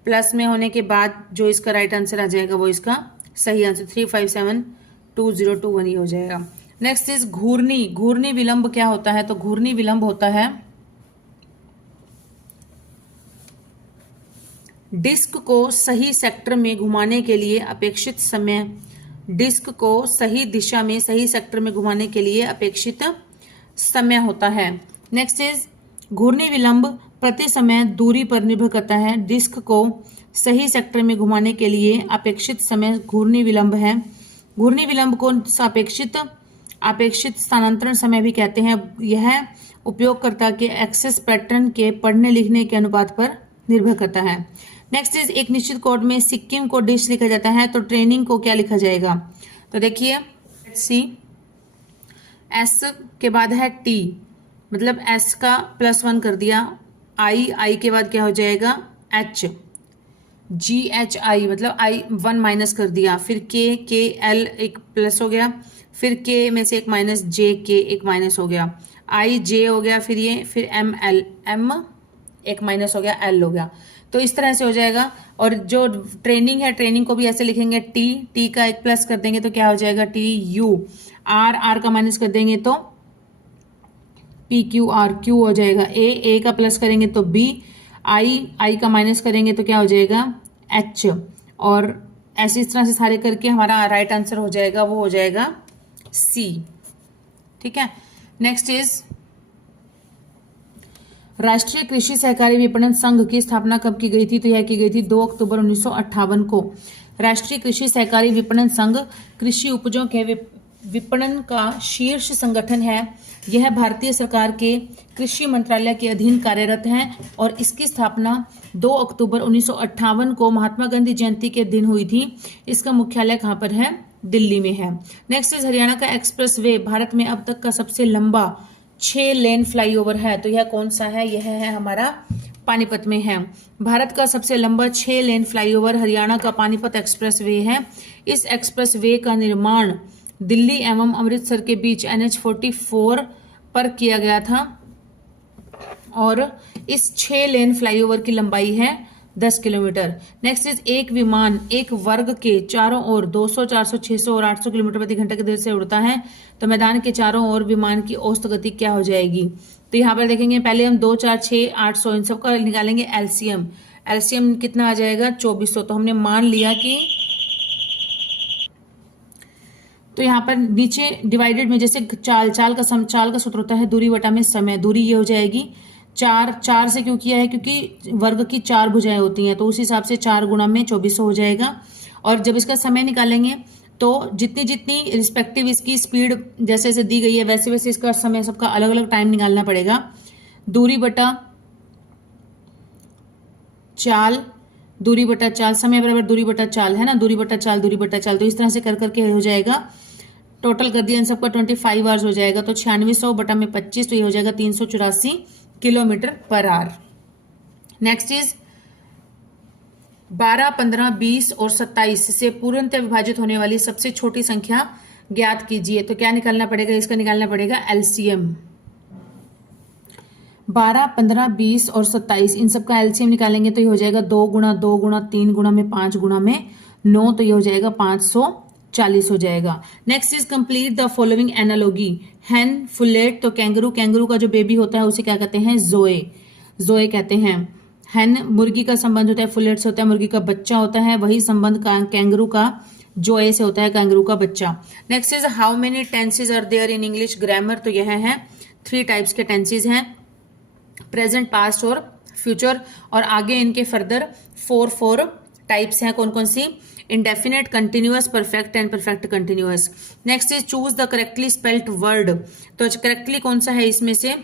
प्लस में होने के बाद जो इसका राइट आंसर आ जाएगा वो इसका सही आंसर 3572021 ही हो जाएगा। नेक्स्ट इज घूर्णी। घूर्णी विलंब क्या होता है? तो घूर्णी विलंब होता है डिस्क को सही सेक्टर में घुमाने के लिए अपेक्षित समय, डिस्क को सही दिशा में सही सेक्टर में घुमाने के लिए अपेक्षित समय होता है। नेक्स्ट इज घूर्णी विलंब प्रति समय दूरी पर निर्भर करता है। डिस्क को सही सेक्टर में घुमाने के लिए अपेक्षित समय घूर्णी विलंब है। घूर्णी विलंब को अपेक्षित स्थानांतरण समय भी कहते हैं। यह उपयोगकर्ता के एक्सेस पैटर्न के पढ़ने लिखने के अनुपात पर निर्भर करता है। नेक्स्ट इज एक निश्चित कोड में सिक्किम को डिश लिखा जाता है तो ट्रेनिंग को क्या लिखा जाएगा? तो देखिए सी एस के बाद है टी, मतलब एस का +1 कर दिया। आई के बाद क्या हो जाएगा एच, GHI मतलब I1 माइनस कर दिया। फिर KL एक प्लस हो गया, फिर K में से एक माइनस, JK एक माइनस हो गया, IJ हो गया, फिर ये फिर ML M एक माइनस हो गया, एल हो गया। तो इस तरह से हो जाएगा। और जो ट्रेनिंग है, ट्रेनिंग को भी ऐसे लिखेंगे, टी, टी का एक प्लस कर देंगे तो क्या हो जाएगा, टी यू, आर, आर का माइनस कर देंगे तो पी क्यू आर, क्यू हो जाएगा, ए का प्लस करेंगे तो बी, आई का माइनस करेंगे तो क्या हो जाएगा, एच। और ऐसे इस तरह से सारे करके हमारा राइट आंसर हो जाएगा, वो हो जाएगा सी। ठीक है। नेक्स्ट इज राष्ट्रीय कृषि सहकारी विपणन संघ की स्थापना कब की गई थी? तो यह की गई थी 2 अक्टूबर 1958 को। राष्ट्रीय कृषि सहकारी विपणन संघ कृषि उपजों के विपणन का शीर्ष संगठन है। यह भारतीय सरकार के कृषि मंत्रालय के अधीन कार्यरत है और इसकी स्थापना 2 अक्टूबर 1958 को महात्मा गांधी जयंती के दिन हुई थी। इसका मुख्यालय कहाँ पर है? दिल्ली में है। नेक्स्ट इज हरियाणा का एक्सप्रेस वे भारत में अब तक का सबसे लंबा 6 लेन फ्लाईओवर है। तो यह कौन सा है? यह है हमारा पानीपत में है। भारत का सबसे लंबा 6 लेन फ्लाईओवर हरियाणा का पानीपत एक्सप्रेस वे है। इस एक्सप्रेस वे का निर्माण दिल्ली एवं अमृतसर के बीच NH-44 पर किया गया था और इस 6 लेन फ्लाईओवर की लंबाई है 10 किलोमीटर। नेक्स्ट इज एक विमान एक वर्ग के चारों ओर 200, 400, 600 और 800 किलोमीटर प्रति घंटे की दर से उड़ता है तो मैदान के चारों ओर विमान की औसत गति क्या हो जाएगी? तो यहाँ पर देखेंगे, पहले हम 2, 4, 6, 800 इन सब का निकालेंगे एलसीएम। एलसीएम कितना आ जाएगा? 2400। तो हमने मान लिया कि तो यहाँ पर नीचे डिवाइडेड में जैसे चाल का सूत्र होता है दूरी बटा में समय, दूरी ये हो जाएगी 4 से क्यों किया है? क्योंकि वर्ग की 4 भुजाएं होती हैं तो उस हिसाब से 4 गुणा में 2400 हो जाएगा। और जब इसका समय निकालेंगे तो जितनी जितनी रिस्पेक्टिव इसकी स्पीड जैसे जैसे दी गई है वैसे वैसे इसका समय सबका अलग अलग टाइम निकालना पड़ेगा। दूरी बटा चाल, दूरी बटा चाल, समय बराबर दूरी बटा चाल है ना, दूरी बटा चाल, दूरी बटा चाल। तो इस तरह से कर करके हो जाएगा। टोटल कर दिया इन सबका 25 आवर्स हो जाएगा तो 9600 बटा में 25 तो ये हो जाएगा 384 kilometre per hour. Next is 12, 15, 20 और 27 से पूर्णतः विभाजित होने वाली सबसे छोटी संख्या ज्ञात कीजिए। तो क्या निकालना पड़ेगा? इसका निकालना पड़ेगा एलसीएम। 12, 15, 20 और 27 इन सबका एलसीएम निकालेंगे तो ये हो जाएगा 2 गुणा 2 गुणा 3 गुणा में 5 गुणा में 9 तो ये हो जाएगा 540 हो जाएगा। Next is complete the following analogy. Hen, pullet, तो कैंगरू, कैंगरू का जो बेबी होता है उसे क्या कहते हैं? जोए, जोए कहते हैं। हैन मुर्गी का संबंध होता है, फुलेट से होता है मुर्गी का बच्चा होता है, वही संबंध का कैंगरू का जोए से होता है, कैंगरू का बच्चा। Next is how many tenses are there in English grammar. तो यह है 3 टाइप्स के टेंसेज हैं, प्रेजेंट, पास्ट और फ्यूचर। और आगे इनके फर्दर 4 टाइप्स हैं। कौन कौन सी? Indefinite, continuous, perfect and perfect continuous. Next is choose the correctly spelled word. तो करेक्टली कौन सा है इसमें से?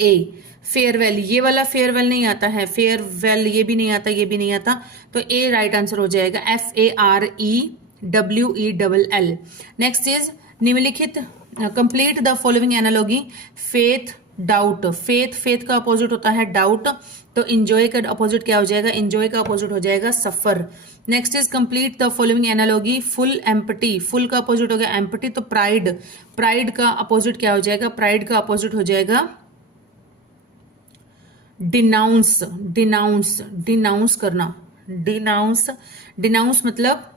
A, farewell. ये वाला फेयरवेल नहीं आता है, फेयरवेल ये भी नहीं आता, ये भी नहीं आता, तो ए राइट आंसर हो जाएगा, FAREWELL। नेक्स्ट इज निम्नलिखित complete the following analogy. Faith, doubt. Faith का अपोजिट होता है डाउट, तो इंजॉय का अपोजिट क्या हो जाएगा? इंजॉय का अपोजिट हो जाएगा सफर। Next is complete the following analogy. Full, empty. Full का अपोजिट हो गया एम्प्टी, तो प्राइड, प्राइड का अपोजिट क्या हो जाएगा? प्राइड का अपोजिट हो जाएगा डिनाउंस, डिनाउंस, डिनाउंस करना, डिनाउंस, डिनाउंस मतलब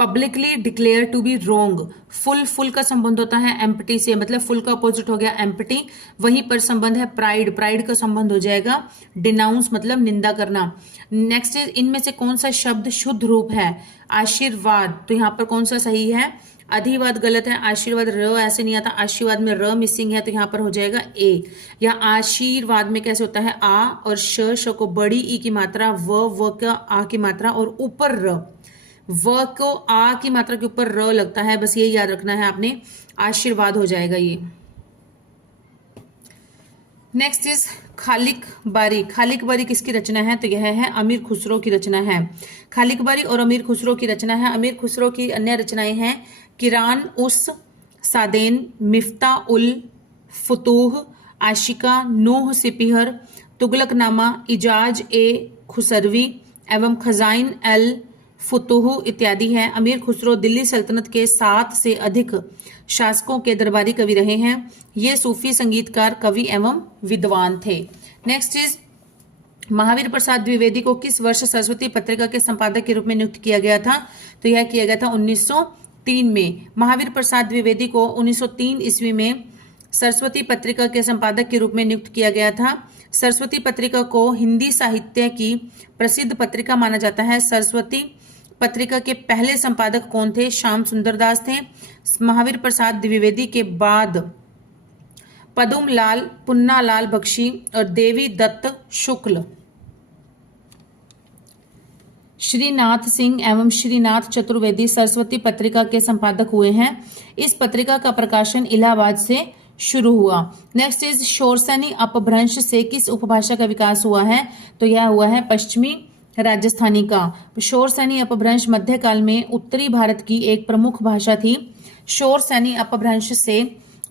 publicly declare to be wrong. Full, full का संबंध होता है एम्प्टी से, मतलब फुल का अपोजिट हो गया एम्प्टी, वहीं पर संबंध है प्राइड, प्राइड का संबंध हो जाएगा डिनाउंस मतलब निंदा करना। नेक्स्ट इज इनमें से कौन सा शब्द शुद्ध रूप है? आशीर्वाद, तो यहां पर कौन सा सही है? अधिवाद गलत है, आशीर्वाद र ऐसे नहीं आता, आशीर्वाद में र मिसिंग है तो यहां पर हो जाएगा ए। या आशीर्वाद में कैसे होता है? आ और श को बड़ी ई की मात्रा, व का आ की मात्रा और ऊपर र, व को आ की मात्रा के ऊपर र लगता है, बस ये याद रखना है आपने, आशीर्वाद हो जाएगा ये। नेक्स्ट इज खालिक बारी। खालिक बारी किसकी रचना है? तो यह है अमीर खुसरो की रचना है। खालिक बारी और अमीर खुसरो की रचना है। अमीर खुसरो की अन्य रचनाएं हैं किरान उस सादेन, मिफ्ता उल फुतूह, आशिका, नूह सिपिहर, तुगलकनामा, इजाज ए खुसरवी एवं खजाइन अल फुतूह इत्यादि हैं। अमीर खुसरो दिल्ली सल्तनत के 7 से अधिक शासकों के दरबारी कवि रहे हैं। ये सूफी संगीतकार, कवि एवं विद्वान थे। नेक्स्ट इज महावीर प्रसाद द्विवेदी को किस वर्ष सरस्वती पत्रिका के संपादक के रूप में नियुक्त किया गया था? तो यह किया गया था 1903 में। महावीर प्रसाद द्विवेदी को 1903 ईस्वी में सरस्वती पत्रिका के संपादक के रूप में नियुक्त किया गया था। सरस्वती पत्रिका को हिंदी साहित्य की प्रसिद्ध पत्रिका माना जाता है। सरस्वती पत्रिका के पहले संपादक कौन थे? श्याम सुंदर दास थे। महावीर प्रसाद द्विवेदी के बाद पदुम लाल, पुन्ना लाल बख्शी और देवी दत्त शुक्ल, श्रीनाथ सिंह एवं श्रीनाथ चतुर्वेदी सरस्वती पत्रिका के संपादक हुए हैं। इस पत्रिका का प्रकाशन इलाहाबाद से शुरू हुआ। नेक्स्ट इज शोरसैनी अपभ्रंश से किस उपभाषा का विकास हुआ है? तो यह हुआ है पश्चिमी राजस्थानी का। शोरसैनी अपभ्रंश मध्यकाल में उत्तरी भारत की एक प्रमुख भाषा थी। शोरसैनी अपभ्रंश से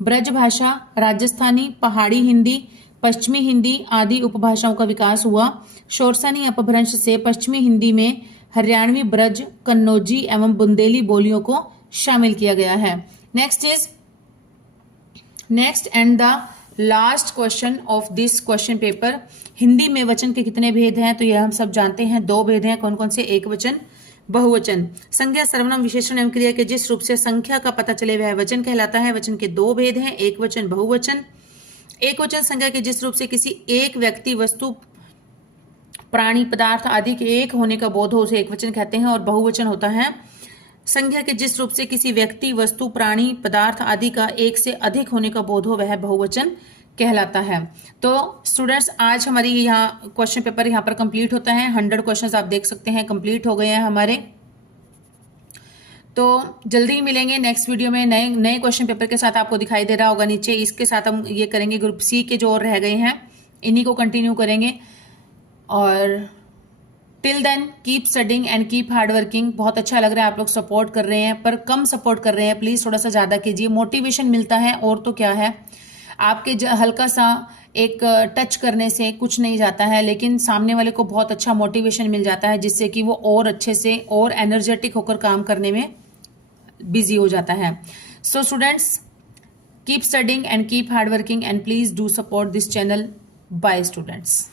ब्रज भाषा, राजस्थानी, पहाड़ी हिंदी, पश्चिमी हिंदी आदि उपभाषाओं का विकास हुआ। शोरसैनी अपभ्रंश से पश्चिमी हिंदी में हरियाणवी, ब्रज, कन्नौजी एवं बुंदेली बोलियों को शामिल किया गया है। Next and the last question of this question paper, Hindi में वचन के कितने भेद हैं? तो यह हम सब जानते हैं, 2 भेद हैं। कौन कौन से? एक वचन, बहुवचन। संज्ञा, सर्वनाम, विशेषण एवं क्रिया के जिस रूप से संख्या का पता चले वह वचन कहलाता है। वचन के 2 भेद हैं, एक वचन, बहुवचन। एक वचन संज्ञा के जिस रूप से किसी एक व्यक्ति, वस्तु, प्राणी, पदार्थ आदि के एक होने का बोध हो उसे एक वचन कहते हैं। और बहुवचन होता है संज्ञा के जिस रूप से किसी व्यक्ति, वस्तु, प्राणी, पदार्थ आदि का एक से अधिक होने का बोध हो वह बहुवचन कहलाता है। तो स्टूडेंट्स, आज हमारी यहाँ क्वेश्चन पेपर यहाँ पर कंप्लीट होता है। 100 क्वेश्चंस आप देख सकते हैं कंप्लीट हो गए हैं हमारे। तो जल्दी ही मिलेंगे नेक्स्ट वीडियो में नए क्वेश्चन पेपर के साथ। आपको दिखाई दे रहा होगा नीचे, इसके साथ हम ये करेंगे ग्रुप सी के जो और रह गए हैं इन्हीं को कंटिन्यू करेंगे। और till then keep studying and keep hard working. बहुत अच्छा लग रहा है आप लोग सपोर्ट कर रहे हैं, पर कम सपोर्ट कर रहे हैं, प्लीज थोड़ा सा ज्यादा कीजिए। मोटिवेशन मिलता है और तो क्या है, आपके हल्का सा एक टच करने से कुछ नहीं जाता है, लेकिन सामने वाले को बहुत अच्छा मोटिवेशन मिल जाता है जिससे कि वो और अच्छे से और एनर्जेटिक होकर काम करने में बिजी हो जाता है। So students, keep studying and keep hard working and please do support this channel. Bye students.